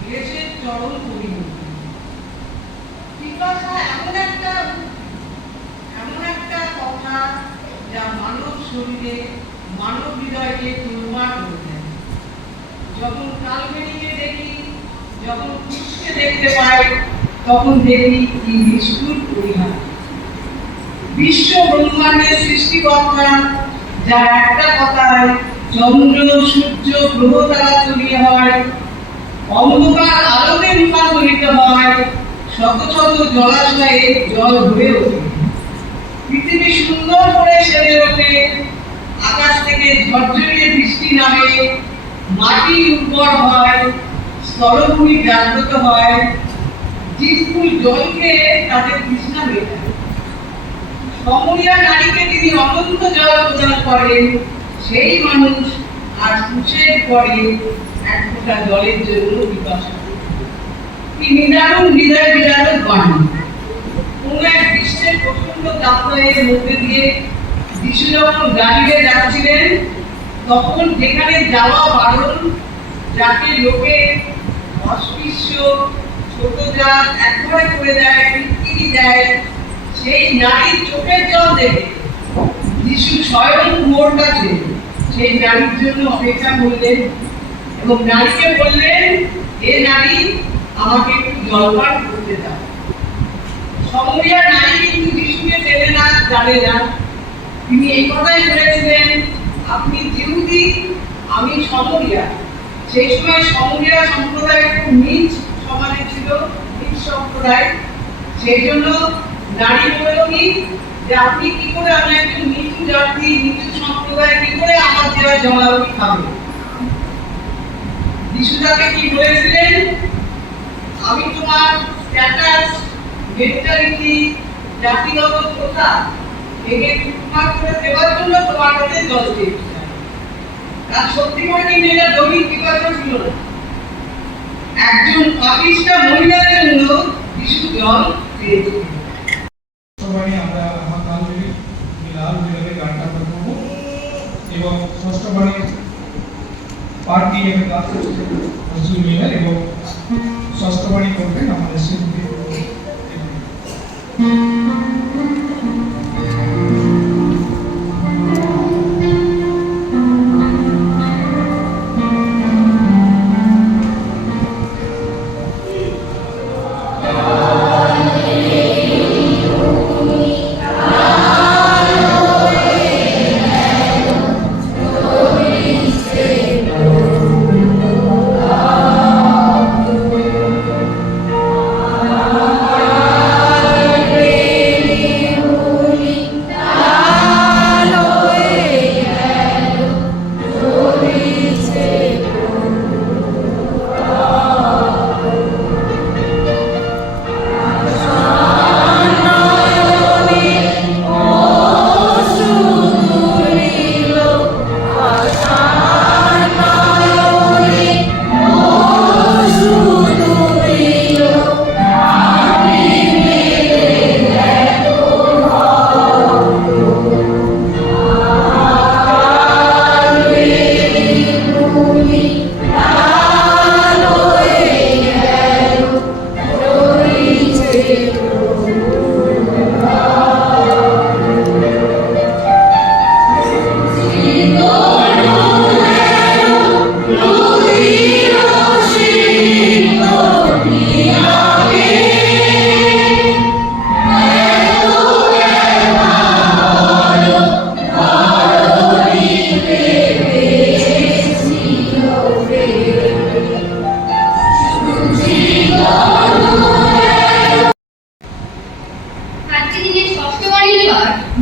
ক্লেশের চরম পরিণতি। পিপাসা এমন একটা কথা যা মানব শরীরে, মানব হৃদয়কে দুর্বার করে দেয়। যখন কালবেরিকে দেখি, যখন কৃষ্ণকে দেখতে পাই, তখন দেখি কি নিষ্ঠুর পরিহার। বিশ্ব ব্রহ্মাণ্ডের সৃষ্টিকর্তা, যার একটা কথায় চন্দ্র, সূর্য, গ্রহ তারা তৈরি হয়, অন্ধকার আলোতে রূপান্তরিত হয়, শত শত জলাশয়ে জল ভরে ওঠে, পৃথিবী সুন্দর করে সেজে ওঠে, আকাশ থেকে ঝরঝরিয়ে বৃষ্টি নামে, মাটি উর্বর হয়, স্থলভূমি জাগ্রত হয়, জীবকুল জল খেয়ে তাদের তৃষ্ণা মেটায়। সমরিয়া নারীকে তিনি অনন্ত জল প্রদান করেন, সেই মানুষ আজ কুশের পরে এক ফোঁটা জলের জন্য পিপাসা। কি নিদারুণ হৃদয় বিদারক বাণী। কোন এক গ্রীষ্মের প্রচন্ড তাপদাহের মধ্যে দিয়ে যিশু যখন গাড়িতে যাচ্ছিলেন, তখন যেখানে যাওয়া বারণ, যাকে লোকে অস্পৃশ্য, ছোট জাত একবারে করে দেয়, বিক্রি দেয়, সেই নারীর চোখের জল দেখে যিশু স্বয়ং কুয়োর কাছে সেই নারীর জন্য অপেক্ষা করলেন এবং নারীকে বললেন, এ নারী, আমাকে একটু জলপান করতে দাও। সমরিয়া নারী কিন্তু যিশুকে চেনে না, জানে না। তিনি এই কথাই বলেছিলেন, আপনি জিহুদি, আমি সমরিয়া। সেই সময় সমরিয়া সম্প্রদায় খুব নিচ সমাজে ছিল, নিচ সম্প্রদায়। সেই জন্য নারী বলল কি যে আপনি কি করে, আমি একজন নিচু জাতি, নিচু সম্প্রদায়, কি করে আমার দেওয়া জমাবি খাবে? যিশু তাকে কি বলেছিলেন, আমি তোমার স্ট্যাটাস, মেন্টালিটি, জাতিগত প্রথা একে টুকটাক করে দেওয়ার জন্য তোমার কাছে জল চেয়েছি। আর সত্যি করে কিন্তু এটা দৈহিক বিকাশও ছিল না। একজন পাপিষ্টা মহিলার জন্য যিশু জল চেয়েছিলেন। সবাই আমরা আমার গান থেকে লাল বিভাগে গানটা করবো এবং ষষ্ঠ বাণীর পার্টি এবং গান করছে নজরুল মিলার এবং ষষ্ঠ বাণী করবেন আমাদের শিল্পী।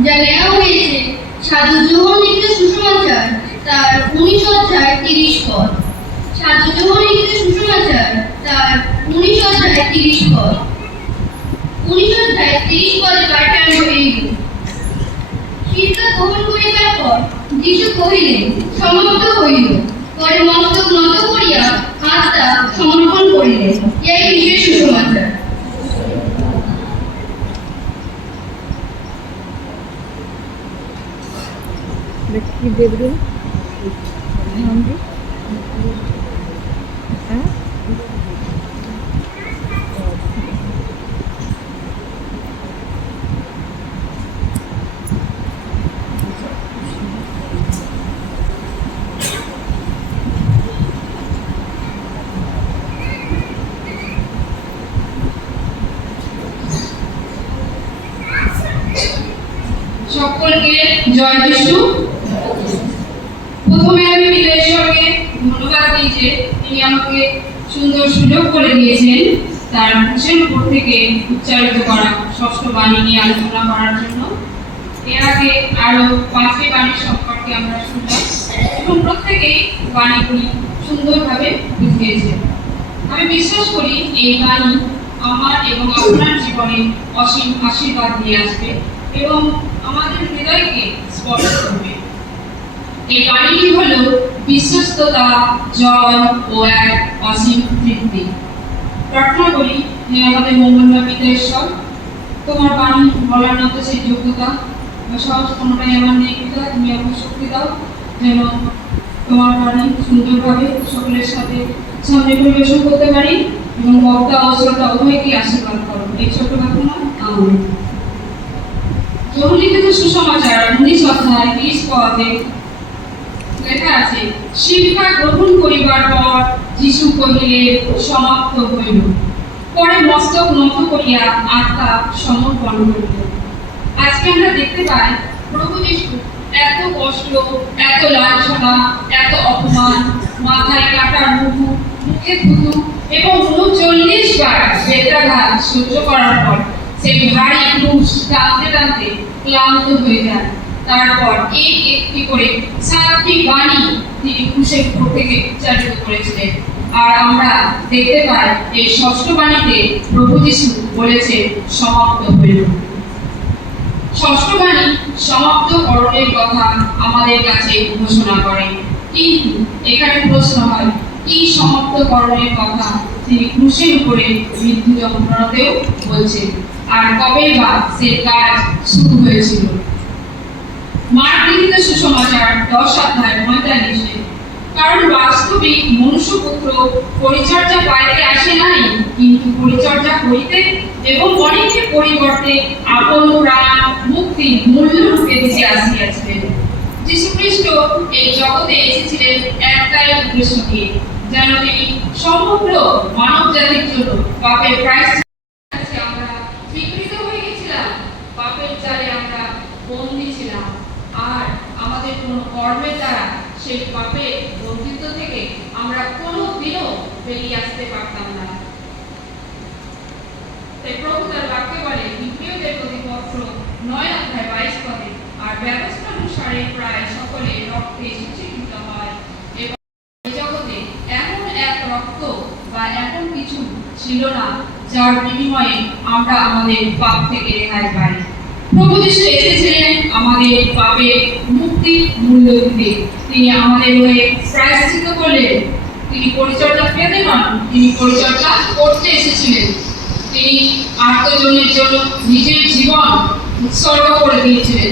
যা নেওয়া হয়েছে সাধু জোহর লিখিত সুসমাচার তার 19 অধ্যায় 30 পদ। সাধু জোহর লিখিত সুসমাচার তার 19 অধ্যায় 30 পদ। 19 অধ্যায় 30 পদে পাঠে আমি হইল, শিক্ষা গ্রহণ করিবার পর যিশু কহিলেন, সমাপ্ত হইল। পরে মস্তক নত করিয়া আত্মা সমর্পণ করিলেন। এই বিশেষ সুসমাচার। কি দেখবে হ্যাঁ সকলকে জয় যিশু। প্রথমে আমি ঈশ্বরকে ধন্যবাদ দিই যে তিনি আমাকে সুন্দর সুযোগ করে দিয়েছেন তার মুখের উপর থেকে উচ্চারিত করা ষষ্ঠ বাণী নিয়ে আলোচনা করার জন্য। এর আগে আরো 5টি বাণীর সম্পর্কে আমরা শুনলাম এবং প্রত্যেকেই বাণীগুলি সুন্দরভাবে বুঝিয়েছেন। আমি বিশ্বাস করি এই বাণী আমার এবং আপনার জীবনে অসীম আশীর্বাদ নিয়ে আসবে এবং আমাদের হৃদয়কে স্পর্শ করবে। এই বাণীটি হলো বিশ্বস্ততা, জয় ও এক অসীম তৃপ্তি। প্রার্থনা করি যে আমাদের মঙ্গলময় পিতা ঈশ্বর, তোমার বাণী বলার মতো সেই যোগ্যতা বা সাহস কোনোটাই আমার নেই পিতা। তুমি আমাকে শক্তি দাও যেন তোমার বাণী সুন্দরভাবে সকলের সাথে সামনে পরিবেশন করতে পারি এবং বক্তা ও শ্রোতা উভয়কে আশীর্বাদ করো। এই ছোট প্রার্থনা আমিন। লিখিত সুসমাচার 19 অধ্যায় 30 পদে লেখা আছে, শিক্ষা গ্রহণ করিবার পর যিশু কহিলেন, সমাপ্ত হইল। পরে মস্তক নত করিয়া আত্মা সমর্পণ করিল। আজকে আমরা দেখতে পাই প্রভু যীশু এত কষ্ট, এত লাঞ্ছনা, এত অপমান, মাথায় কাটার মুখে থুতু এবং 39 বার বেত্রাঘাত সহ্য করার পর সেই ভারী ক্রুশ টানতে টানতে ক্লান্ত হয়ে যান। তারপর একটি করে 7টি বাণী তিনি ক্রুশের উপর থেকে উচ্চারিত করেছিলেন। আর আমরা দেখতে পাই এই 6ষ্ঠ বাণীতে প্রভু যীশু বলেছে সমাপ্ত হইল। 6ষ্ঠ বাণী সমাপ্ত করণের কথা আমাদের কাছে ঘোষণা করে, কিন্তু এখানে প্রশ্ন হয় কি সমাপ্ত করণের কথা তিনি ক্রুশের উপরে মৃত্যু যন্ত্রণাতেও বলছেন, আর কবে বা সে কাজ শুরু হয়েছিল। মার্ক লিখিত সুসমাচার 10:45 কারণ বাস্তবিক মনুষ্যপুত্র পরিচর্যা পাইতে আসে নাই, কিন্তু পরিচর্যা করিতে এবং অনেকের পরিবর্তে আপন প্রাণ মুক্তির মূল্যরূপে দিতে আসিয়াছিলেন। যীশুখ্রিস্ট এই জগতে এসেছিলেন একটাই উদ্দেশ্য নিয়ে, যেন তিনি সমগ্র মানব জাতির জন্য পাপের প্রায়শ্চিত্ত। আমরা বিকৃত হয়ে গেছিলাম, পাপের জালে আমরা বন্দী ছিলাম, আর আমাদের কোনো কর্মের দ্বারা সেই পাপের বন্দিত্ব থেকে আমরা কোনোদিনও বেরিয়ে আসতে পারতাম না। তাই প্রভু তার বাক্যে বলে ইব্রিয়দের প্রতি পত্র 9:22 আর ব্যবস্থা অনুসারে প্রায় সকলে রক্তে সুচিকৃত হয় এবং এই জগতে এমন এক রক্ত বা এমন কিছু ছিল না যার বিনিময়ে আমরা আমাদের পাপ থেকে রেহাই পাই। প্রভু যীশু এসেছিলেন আমাদের পাপের মুক্তি মূল্য দিতে। তিনি আমাদের হয়ে প্রায়শ্চিত্ত করলেন। তিনি পরিচর্যা পেতে নন, তিনি পরিচর্যা করতে এসেছিলেন। তিনি আত্মজনের জন্য নিজের জীবন উৎসর্গ করে দিয়েছিলেন,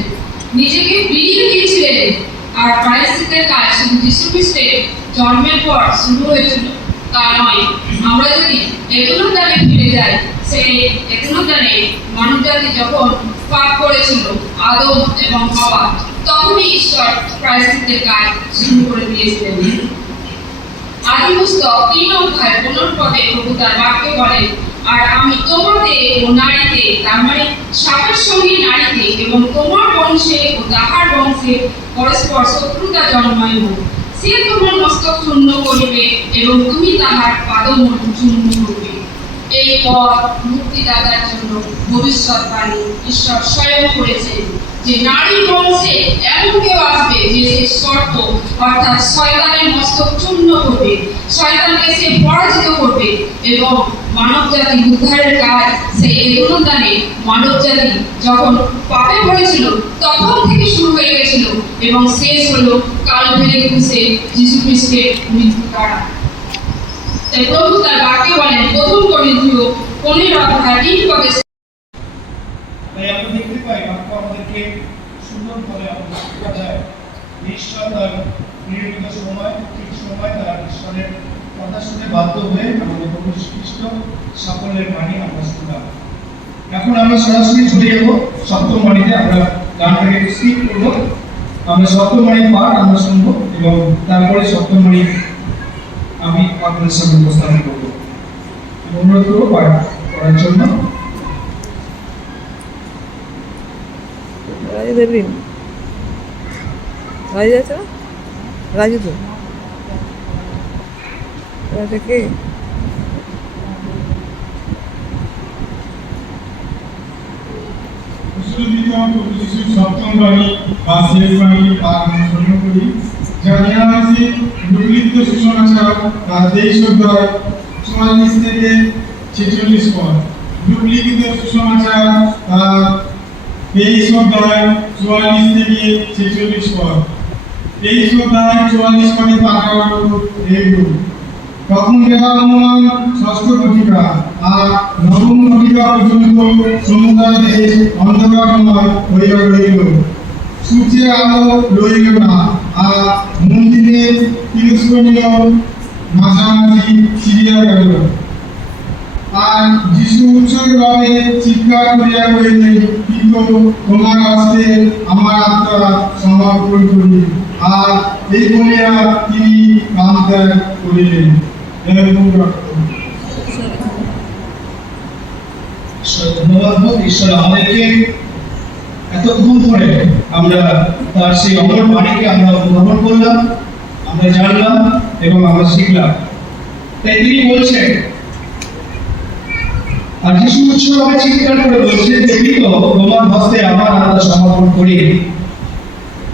নিজেকে বিলিয়ে দিয়েছিলেন। আর প্রায়শ্চিত্তের কাজ শুধু যীশু খ্রিস্টের জন্মের পর শুরু হয়েছিল তা নয়। আমরা যদি এগুলোদানে ফিরে যাই, সেই এগুলোদানে মানবজাতি যখন পাপ করেছিল আদম এবং হাওয়া, তখনই ঈশ্বর প্রায়শ্চিত্তের কাজ শুরু করে দিয়েছিলেন। আদি পুস্তক 3:15 প্রভু তার বাক্যে বলেন, আর আমি তোমাদের ও নারীতে, তার মানে সাপের সঙ্গে নারীতে এবং তোমার বংশে ও তাহার বংশে পরস্পর শত্রুতা জন্মাইব। সে তোমার মস্তক চূর্ণ করিবে এবং তুমি তাহার পাদমূল চূর্ণ করবে। এই পথ মুক্তিদাতার জন্য ভবিষ্যৎবাণী ঈশ্বর স্বয়ং করেছেন যে নারীর বংশে এমন কেউ আসবে যে সে সর্প অর্থাৎ শয়তানের মস্তক চূর্ণ করবে, শয়তানকে সে পরাজিত করবে এবং মানব জাতি উদ্ধারের কাজ সেই এগুলোদানে মানব জাতি যখন পাপে পড়েছিল তখন থেকে শুরু হয়ে গেছিল এবং শেষ হলো কালভারি ক্রুশে যীশু খ্রিস্টের মৃত্যু দ্বারা। তাই প্রভু তার বাক্যে বলেন 1 করিন্থীয় 15:3 তাই আমরা দেখতে পাই বাক্য আমাদেরকে সুন্দরভাবে শেখা যায়। ঈশ্বর তার নির্মিত সময় ঠিক সময় তার ঈশ্বরের কথা শুনে বাধ্য হয়ে আমাদের প্রভু খ্রিস্ট সাফল্যের বাণী আমরা শুনলাম। এখন আমরা সরাসরি চলে যাব 7ম বাণীতে। আমরা গানটাকে স্কিপ করবো, আমরা 7ম বাণীর পাঠ আমরা শুনবো এবং তারপরে 7ম বাণী আমি আপনাদের সামনে উপস্থাপন করবো। অনুরোধ করবো পাঠ করার জন্য। রাজু দেবী, রাজু আছে না? রাজু তো কে? সপ্তম বাণী বা শেষ বাণী পাঠ অনুসরণ করি, যা নেওয়া হয়েছে লিখিত সুসমাচার 23:44 থেকে 46 পদ। লিখিত সুসমাচার 23:44 থেকে 46 পদ। 23:44 পদে পাঠ হলো এইরূপ: তখন বেলা অনুমান 6ষ্ঠ ঘটিকা, আর 9ম ঘটিকা পর্যন্ত সমুদয় দেশ অন্ধকারময় হইয়া রহিল, সূর্যের আলো রহিল না, আর মন্দিরের তিরস্করণীয় মাঝামাঝি ছিড়িয়া গেল। আর যিশু উচ্চভাবে চিৎকার করিয়া কহিলেন, পিতা, তোমার হস্তে আমার আত্মা সমর্পণ করি। আর এই বলিয়া তিনি প্রাণ ত্যাগ করিলেন। ধন্যবাদ হোক ঈশ্বর আমাদেরকে এতক্ষণ ধরে আমরা তার সেই অমর বাণীকে আমরা অনুধাবন করলাম, আমরা জানলাম এবং আমরা শিখলাম। তাই তিনি বলছেন, আর যিশু উচ্চভাবে চিৎকার করে বলছেন যে তো তোমার হস্তে আমার আত্মা সমর্পণ করি।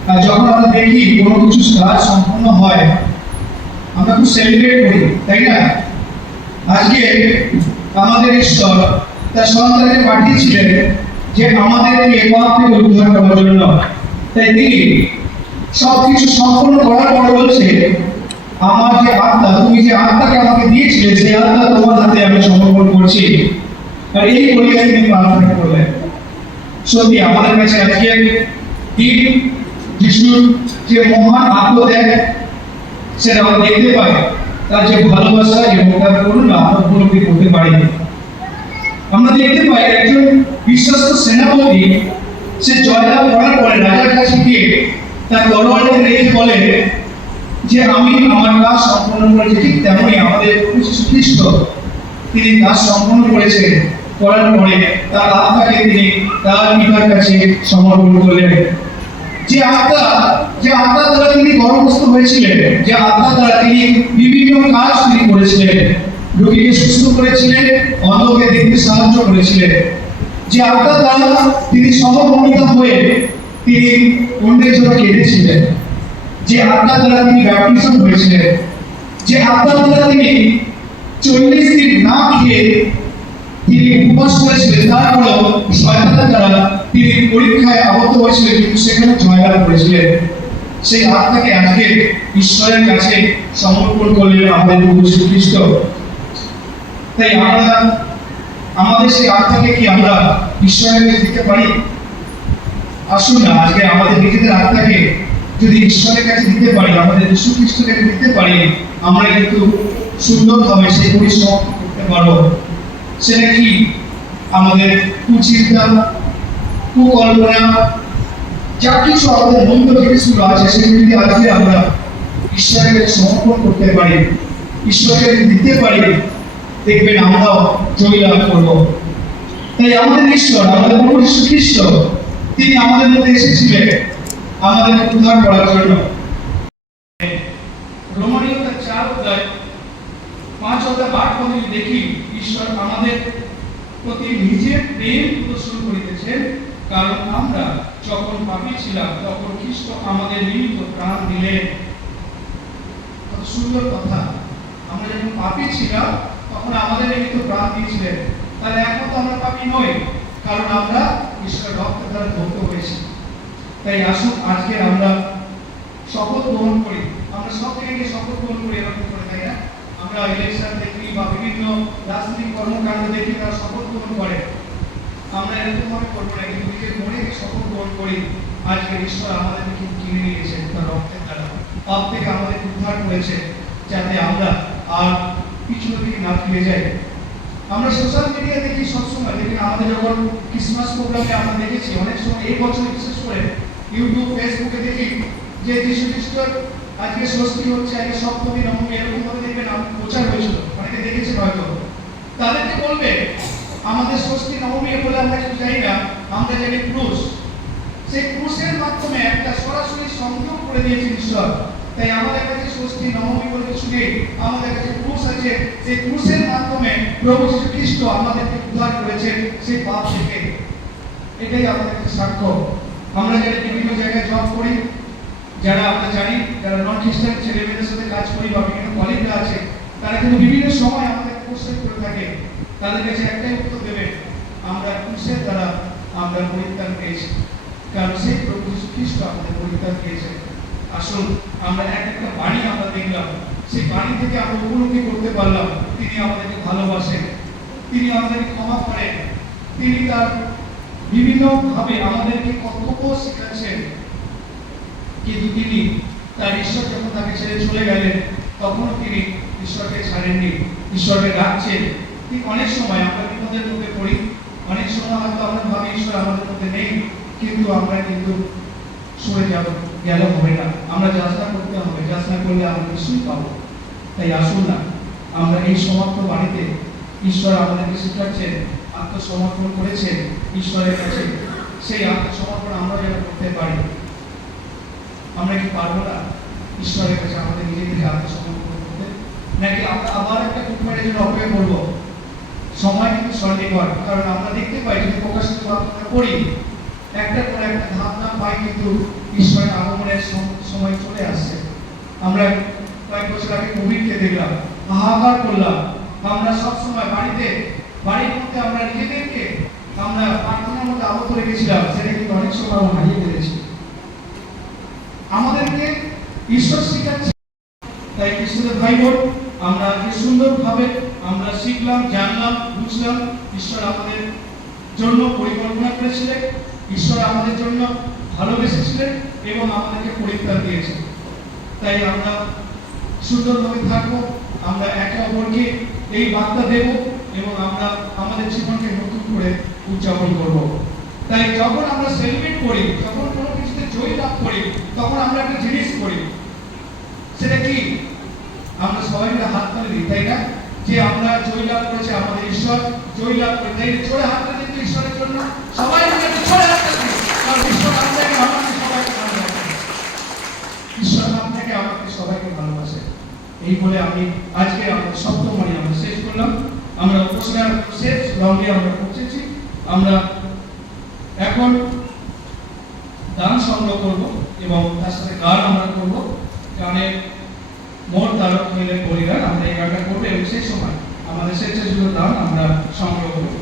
আর যখন আমরা দেখি কোনো কিছু কাজ সম্পূর্ণ হয় আমরা খুব সেলিব্রেট করি, তাই না? আজকে আমাদের ঈশ্বর তার সন্তানকে পাঠিয়েছিলেন যে আমাদেরকে পাপ থেকে উদ্ধার করার জন্য। তাই তিনি সবকিছু সম্পূর্ণ করার পর বলছে, আমার যে আত্মা, তুমি যে আত্মাকে আমাকে দিয়েছিলে সেই আত্মা তোমার হাতে আমি সমর্পণ করছি। আর এই বলিয়া তিনি প্রার্থনা করলেন। সত্যি আমাদের কাছে আজকে দিন যিশুর যে মহান আত্মত্যাগ সেটা আমরা দেখতে পাই, তার যে ভালোবাসা এবং তার করুণা আমরা উপলব্ধি করতে পারি। আমরা দেখতে পাই একজন বিশ্বস্ত সেনাপতি সে জয়লাভ করার পরে রাজার কাছে গিয়ে তার তরবারিতে রেখে বলে যে আমি আমার কাজ সম্পন্ন করেছি। ঠিক তেমনই আমাদের যীশু খ্রিস্ট তিনি কাজ সম্পন্ন করেছেন, করার পরে তার আত্মাকে তিনি তার পিতার কাছে সমর্পণ করলেন। যে আত্মা দ্বারা তিনি গর্ভস্থ হয়েছিলেন, যে আত্মা দ্বারা তিনি বিভিন্ন কাজ তিনি করেছিলেন, রোগীকে সুস্থ করেছিলেন, অন্ধকে দেখতে সাহায্য করেছিলেন, যে আত্মা দ্বারা তিনি সমর্পিত হয়ে তিনি অন্যের জন্য কেঁদেছিলেন, যে আত্মা দ্বারা তিনি ব্যাপটিজম হয়েছিলেন, যে আত্মা দ্বারা তিনি 40 দিন না খেয়ে তিনি উপবাস করেছিলেন, তারপরেও শয়তানের দ্বারা তিনি পরীক্ষায় আবদ্ধ হয়েছিলেন কিন্তু সেখানে জয়লাভ করেছিলেন, সেই আত্মাকে আজকে ঈশ্বরের কাছে সমর্পণ করলেন আমাদের প্রভু যীশু খ্রিস্ট। তাই আমরা আমাদের সেই আত্মাকে কি আমরা ঈশ্বরের কাছে দিতে পারি? আসুন না আজকে আমাদের নিজেদের আত্মাকে যদি ঈশ্বরের কাছে দিতে পারি, আমাদের যীশু খ্রিস্টের কাছে দিতে পারি, আমরা কিন্তু সুন্দরভাবে সেই পরিশ্রম করতে পারবো। সেটা কি আমাদের কুচিন্তা, কুকল্পনা, যা কিছু আমাদের মন্দ জিনিসগুলো আছে সেগুলো যদি আজকে আমরা ঈশ্বরের কাছে সমর্পণ করতে পারি, ঈশ্বরকে দিতে পারি, দেখবেন আমরাও জয়লাভ করবো। তাই আমাদের ঈশ্বর, আমাদের প্রভু যীশু খ্রিস্ট তিনি আমাদের মধ্যে এসেছিলেন আমাদের উদ্ধার করার জন্য। রোমানীয় 4:5 দেখি ঈশ্বর আমাদের প্রতি নিজের প্রেম প্রদর্শন করিতেছেন, কারণ আমরা যখন পাপী ছিলাম তখন খ্রিস্ট আমাদের নিমিত্ত প্রাণ দিলেন। কত সুন্দর কথা! আমরা যখন পাপী ছিলাম তখন আমাদের নিমিত্ত প্রাণ দিয়েছিলেন। তাহলে এখন তো আমরা পাপী নই, কারণ আমরা ঈশ্বরের রক্তের দ্বারা ধৌত হয়েছি। তাই আসুন আজকে আমরা শপথ গ্রহণ করি। আমরা সব থেকে শপথ গ্রহণ করি এরকম করে, তাই না? আমরা ইলেকশন দেখি বা বিভিন্ন রাজনৈতিক কর্মকাণ্ড দেখি তারা শপথ গ্রহণ করে। আমরা এরকম ভাবে করবো না, কিন্তু নিজের মনে শপথ গ্রহণ করি আজকে ঈশ্বর আমাদেরকে কিনে নিয়েছেন তার রক্তের দ্বারা, পাপ থেকে আমাদের উদ্ধার করেছে, যাতে আমরা আর পিছনের দিকে না ফিরে যাই। আমরা সোশ্যাল মিডিয়া দেখি সবসময়, দেখি আমাদের যখন ক্রিসমাস প্রোগ্রামে আমরা দেখেছি অনেক সময়, এই বছর বিশেষ করে ইউটিউব ফেসবুকে দেখি যে যীশু খ্রিস্টের আজকে ষষ্ঠী হচ্ছে, আজকে সপ্তমী নবমী, এরকম ভাবে দেখবেন প্রচার হয়েছিল, অনেকে দেখেছেন হয়তো। তাদেরকে বলবে আমাদের ষষ্ঠী নবমী বলে আমরা কিছু জানি না, আমরা জানি ক্রুশ। সেই ক্রুশের মাধ্যমে একটা সরাসরি সংযোগ করে দিয়েছে ঈশ্বর। তাই আমাদের কাছে ষষ্ঠী নবমী বলে কিছু নেই, আমাদের কাছে ক্রুশ আছে। সেই ক্রুশের মাধ্যমে প্রভু যীশু খ্রিস্ট আমাদেরকে উদ্ধার করেছেন সেই পাপ থেকে। এটাই আমাদের কাছে সাক্ষ্য। আমরা যারা বিভিন্ন জায়গায় জব করি, যারা আমরা জানি যারা নন খ্রিস্টান ছেলেমেয়েদের সাথে কাজ করি বা বিভিন্ন কলিগরা আছে, তারা কিন্তু বিভিন্ন সময় আমাদের কোশ্চেন করে থাকে। তাদের কাছে একটাই উত্তর দেবে, আমরা ক্রুশের দ্বারা আমরা পরিত্রাণ পেয়েছি, কারণ সেই প্রভু যীশু খ্রিস্ট আমাদের পরিত্রাণ পেয়েছেন। আসুন আমরা একটা বাণী আমরা দেখলাম, সেই বাণী থেকে আমরা উপলব্ধি করতে পারলাম তিনি আমাদেরকে ভালোবাসেন, তিনি আমাদেরকে ক্ষমা করেন, তিনি তার বিভিন্ন ভাবে আমাদেরকে কর্তব্য শেখাচ্ছেন। কিন্তু তিনি তার ঈশ্বর যখন তাকে ছেড়ে চলে গেলেন তখন তিনি ঈশ্বরকে ছাড়েননি, ঈশ্বরকে ডাকছেন। ঠিক অনেক সময় আমরা বিপদের মধ্যে পড়ি, অনেক সময় হয়তো আমরা ভাবি ঈশ্বর আমাদের মধ্যে নেই, কিন্তু আমরা কিন্তু সরে গেল হবে না, আমরা যাচনা করতে হবে, যাচনা করলে আমরা নিশ্চয়ই পাবো। তাই আসুন না আমরা এই সমাপ্ত বাণীতে ঈশ্বর আমাদেরকে শেখাচ্ছেন আত্মসমর্পণ করেছেন ঈশ্বরের কাছে, সেই আত্মসমর্পণ আমরা যেন করতে পারি। আমরা কি পারবো না ঈশ্বরের কাছে আমাদের নিজেদেরকে আত্মসমর্পণ করতে? নাকি আমরা আবার একটা কুকুরের জন্য অপেক্ষা করবো? সময় কিন্তু স্বনির্ভর, কারণ আমরা দেখতে পাই যদি প্রকাশিত বার্তা পড়ি, একটা পর একটা ধাপ না পাই কিন্তু ঈশ্বরের আগমনের সময় চলে আসছে। আমরা কয়েক বছর আগে কোভিডকে দেখলাম, হাহাকার করলাম। আমরা সবসময় বাড়ির মধ্যে আমরা নিজেদেরকে আমরা প্রার্থনার মধ্যে আবদ্ধ রেখেছিলাম, সেটা কিন্তু অনেক সময় আমরা হারিয়ে ফেলেছি। আমাদেরকে ঈশ্বর শিখাচ্ছে। তাই কৃষ্ণদের ভাই বোন, আমরা আজকে সুন্দরভাবে আমরা শিখলাম, জানলাম, বুঝলাম ঈশ্বর আমাদের জন্য পরিকল্পনা করেছিলেন, ঈশ্বর আমাদের জন্য ভালোবেসেছিলেন এবং আমাদেরকে পরিত্রাণ দিয়েছেন। তাই আমরা সুন্দরভাবে থাকবো, আমরা একে অপরকে এই বার্তা দেব এবং আমরা আমাদের জীবনকে নতুন করে উদযাপন করব। তাই যখন আমরা সেলিব্রেট করি, যখন কোনো কিছুতে জয় লাভ করি, তখন আমরা একটা জিনিস করি, সেটা কি? আমরা সবাই মিলে হাত তুলে দিই, তাই না? যে আমরা জয় লাভ করেছি, আমাদের ঈশ্বর জয় লাভ করে, তাই জোরে হাত তুলে দিই ঈশ্বরের জন্য। সবাই মিলে জোরে হাত তুলে দিই, কারণ ঈশ্বর আপনাকে আমাকে সবাইকে ভালোবাসে। ঈশ্বর আপনাকে আমাকে সবাইকে ভালোবাসে। এই বলে আমি আজকে আমাদের সপ্তম বাণী আমরা শেষ করলাম। আমরা উপসংহার শেষ রাউন্ডে আমরা পৌঁছেছি। আমরা এখন গান সংগ্রহ করব এবং তার সাথে গান আমরা করব। গানের মোট তারক হইলেন পরিবার, আমরা এই গানটা করবো এবং সেই সময় আমাদের স্বেচ্ছাসেবক গান আমরা সংগ্রহ করব।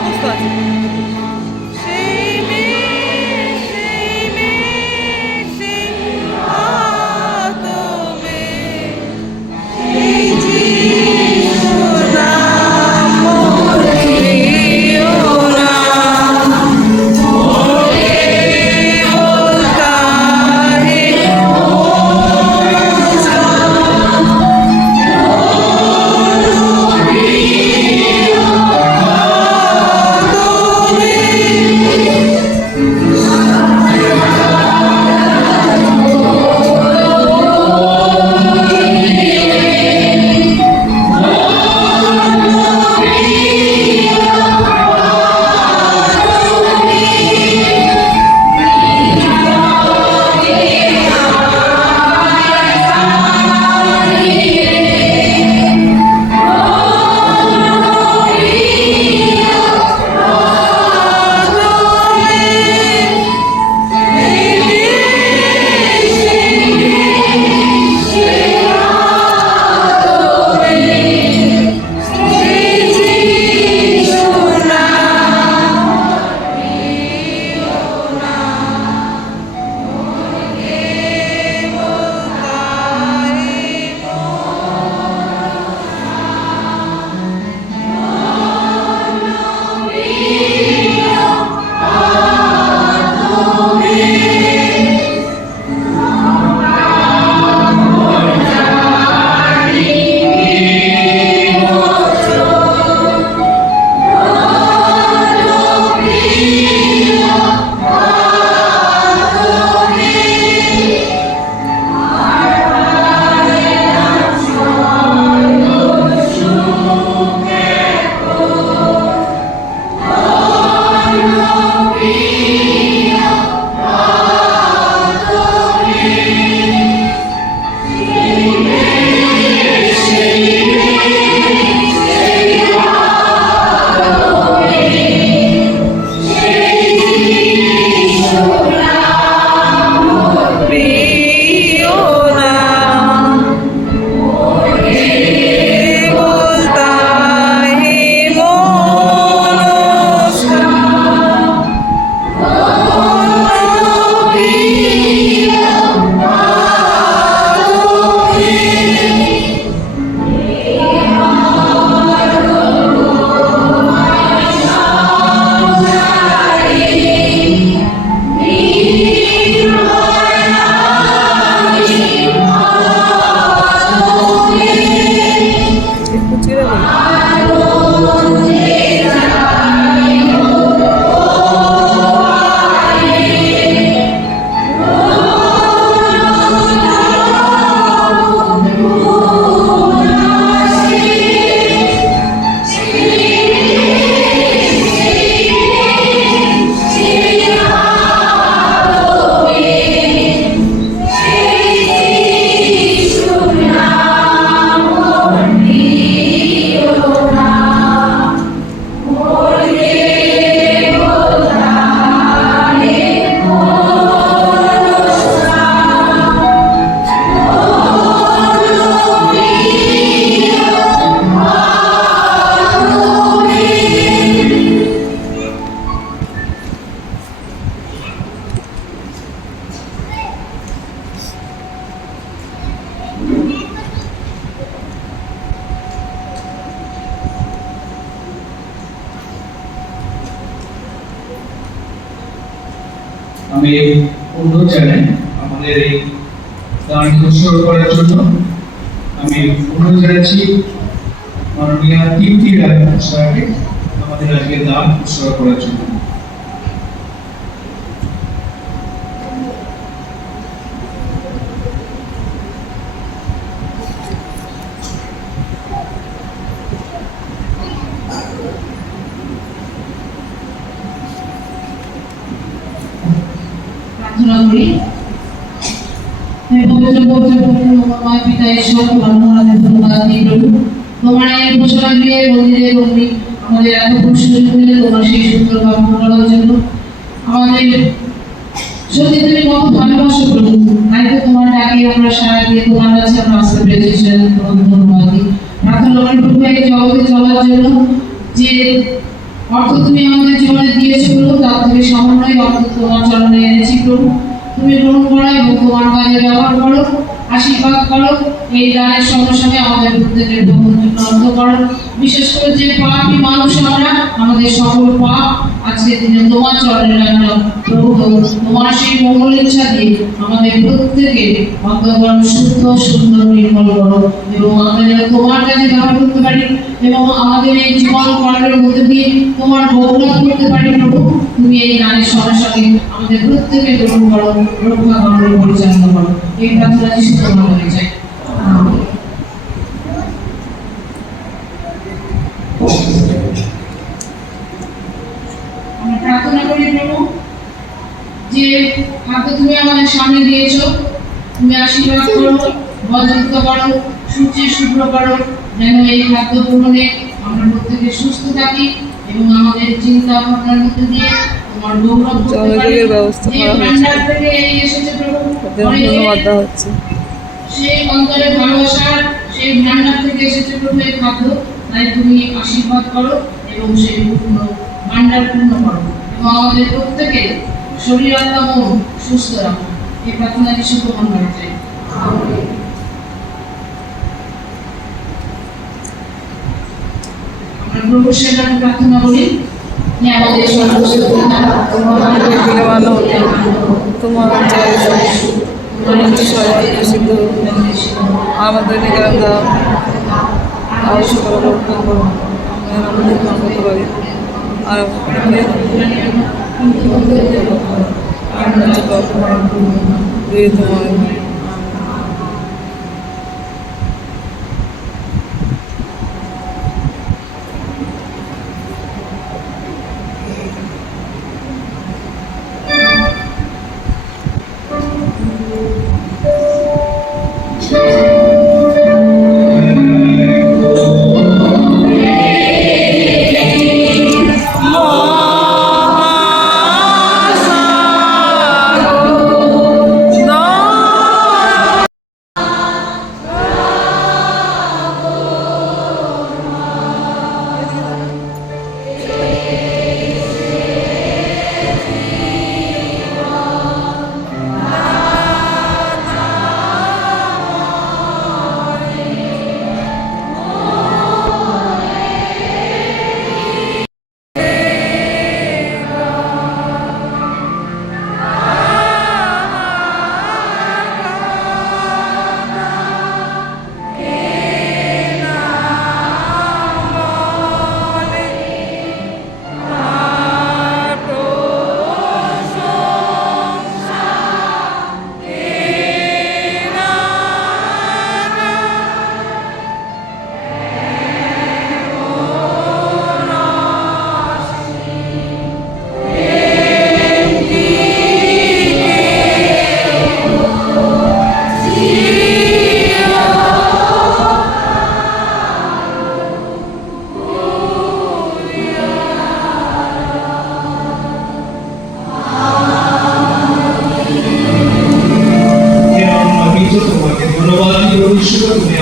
অবস্থা আমি অনুরোধ জানাই আমাদের এই গানটি উৎসর্গ করার জন্য। আমি অনুরোধ জানাচ্ছি মাননীয় দীপ্তি রায় মহাশয়কে আমাদের আজকে গান উৎসর্গ করার জন্য। প্রার্থনা করি। হে পবিত্র পবিত্র মহাময় পিতা ঈশ্বর, তোমার মহানের ধন্যবাদ দিই প্রভু। তোমার এই ঘোষণা দিয়ে মন্দিরে তুমি আমাদের এত প্রশ্ন করলে তোমার সেই সূত্র বাক্য করার জন্য আমাদের সত্যি তুমি কত ভালোবাসো প্রভু। তাই তো তোমার ডাকে আমরা সারা দিয়ে তোমার কাছে আমরা আসতে পেরেছি, সেজন্য তোমাকে ধন্যবাদ দিই। প্রার্থনা করি প্রভু এই জগতে চলার জন্য যে অর্থ তুমি আমাদের জীবনে দিয়েছো প্রভু, তার থেকে সামান্যই অর্থ তোমার চরণে এনেছি প্রভু। তুমি গ্রহণ করো এবং তোমার কাজে ব্যবহার করো, আশীর্বাদ করো। এই গানের সঙ্গে সঙ্গে আমাদের প্রত্যেকের অর্থ করো। বিশেষ করে যে পাপী মানুষ আমরা, আমাদের সকল পাপ আজকের দিনে তোমার চরণে রাখলাম প্রভু। তোমার সেই মঙ্গল ইচ্ছা দিয়ে আমাদের প্রত্যেকে অন্তঃকরণ শুদ্ধ সুন্দর নির্মল করো এবং আমরা যেন তোমার কাছে ব্যবহার করতে পারি এবং আমাদের এই জীবন কর্মের মধ্যে দিয়ে তোমার গৌরব করতে পারি প্রভু। তুমি এই গানের সঙ্গে সঙ্গে আমাদের প্রত্যেকে গ্রহণ করো, রক্ষা করো, পরিচালনা করো। এই প্রার্থনা যিশু তোমার হয়ে যায়। আমরা প্রার্থনা করি প্রভু যে খাদ্য তুমি আমাদের সামনে দিয়েছো, তুমি আশীর্বাদ করো, বলযুক্ত করো, সূর্যে শুভ্র করো, যেন এই খাদ্য গ্রহণে আমরা প্রত্যেকে সুস্থ থাকি এবং আমাদের চিন্তা ভাবনার মধ্যে দিয়ে তোমার গৌরব করতে পারি। যে ভান্ডার থেকে এই এসেছে প্রভু, ধন্যবাদ দেওয়া হচ্ছে। সেই অন্তরে ভালোবাসার সেই ভান্ডার থেকে এসেছে প্রভু এই খাদ্য। তাই তুমি আশীর্বাদ করো এবং সেই পূর্ণ ভান্ডার পূর্ণ করো এবং আমাদের প্রত্যেকে শরীর আত্মা মন সুস্থ রাখো। এই প্রার্থনা যিশু তোমার হয়ে যায়। আমরা প্রভুর সেবার প্রার্থনা করি। আমাদের সর্বশক্তি তোমার জয় সিদ্ধ আমাদের নিকার দাও আবশ্যক করো, আমাদের করতে পারি আর তোমার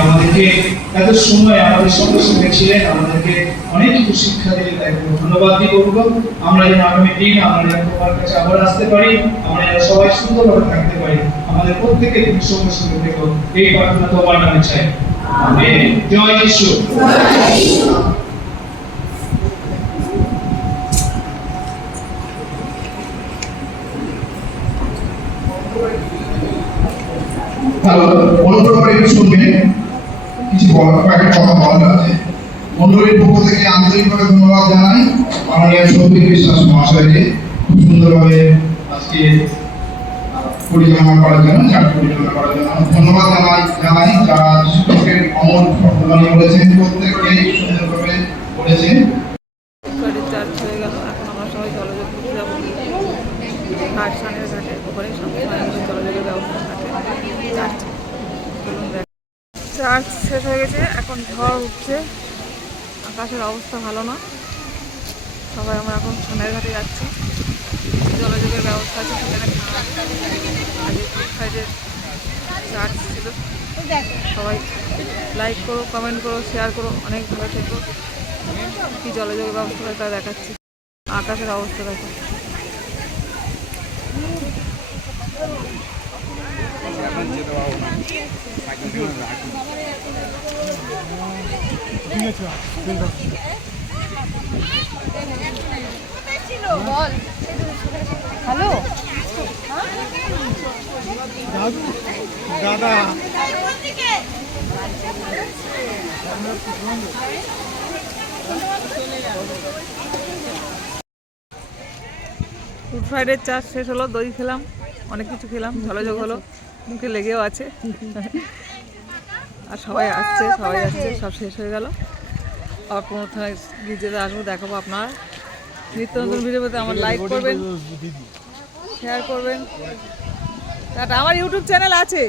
আমাদেরকে এত সময় আমাদের সঙ্গে সঙ্গে ছিলেন, আমাদেরকে অনেক কিছু শিক্ষা দিলেন, তাই ধন্যবাদ দিই বলবো। আমরা যেন আগামী দিন আমরা যেন তোমার কাছে আবার আসতে পারি, আমরা যেন সবাই সুন্দরভাবে থাকতে পারি, আমাদের প্রত্যেকের সঙ্গে সঙ্গে থেকো, এই প্রার্থনা তোমার নামে চাই। আমেন। জয় যিশু। অনুগ্রহ করে একটু শুনবেন, কিছু কয়েকটা কথা বলার আছে। মন্ডলীর পক্ষ থেকে আন্তরিকভাবে ধন্যবাদ জানাই মাননীয় সৌভিক বিশ্বাস মহাশয়কে খুব সুন্দরভাবে আজকে পরিচালনা করার জন্য, চার্ট পরিচালনা করার জন্য ধন্যবাদ জানাই যারা শিক্ষকের অমল সফলবাণী বলেছেন, প্রত্যেককেই সুন্দরভাবে বলেছেন। চার্জ হয়ে গেল, এখন আমরা সবাই জলযোগ করতে যাবো ঘাট, সানের ঘাটে। ওখানে সবসময় আমাদের জলযোগের ব্যবস্থা থাকে চার্চ। চলুন দেখ, চার্জ শেষ হয়ে গেছে, এখন ঝড় উঠছে, আকাশের অবস্থা ভালো না। সবাই আমরা এখন সানের ঘাটে যাচ্ছি, জলযোগের ব্যবস্থা আছে সেখানে। আগে গুড ফ্রাইডের চার্জ ছিল। সবাই লাইক করো, কমেন্ট করো, শেয়ার করো, অনেক ভালো থেকো। কি জলযোগের ব্যবস্থা হয় তা দেখাচ্ছি। আকাশের অবস্থা দেখো। হ্যালো দাদা গুড ফ্রাইডের চার্জ শেষ হলো, দই খেলাম, অনেক কিছু খেলাম, জলযোগ হলো, মুখে লেগেও আছে। আর সবাই আসছে, সব শেষ হয়ে গেল। আর কোনো গির্জাতে আসবো, দেখাবো আপনারা। নিত্য নতুন ভিডিও পেতে আমার লাইক করবেন, শেয়ার করবেন। আমার ইউটিউব চ্যানেল আছে।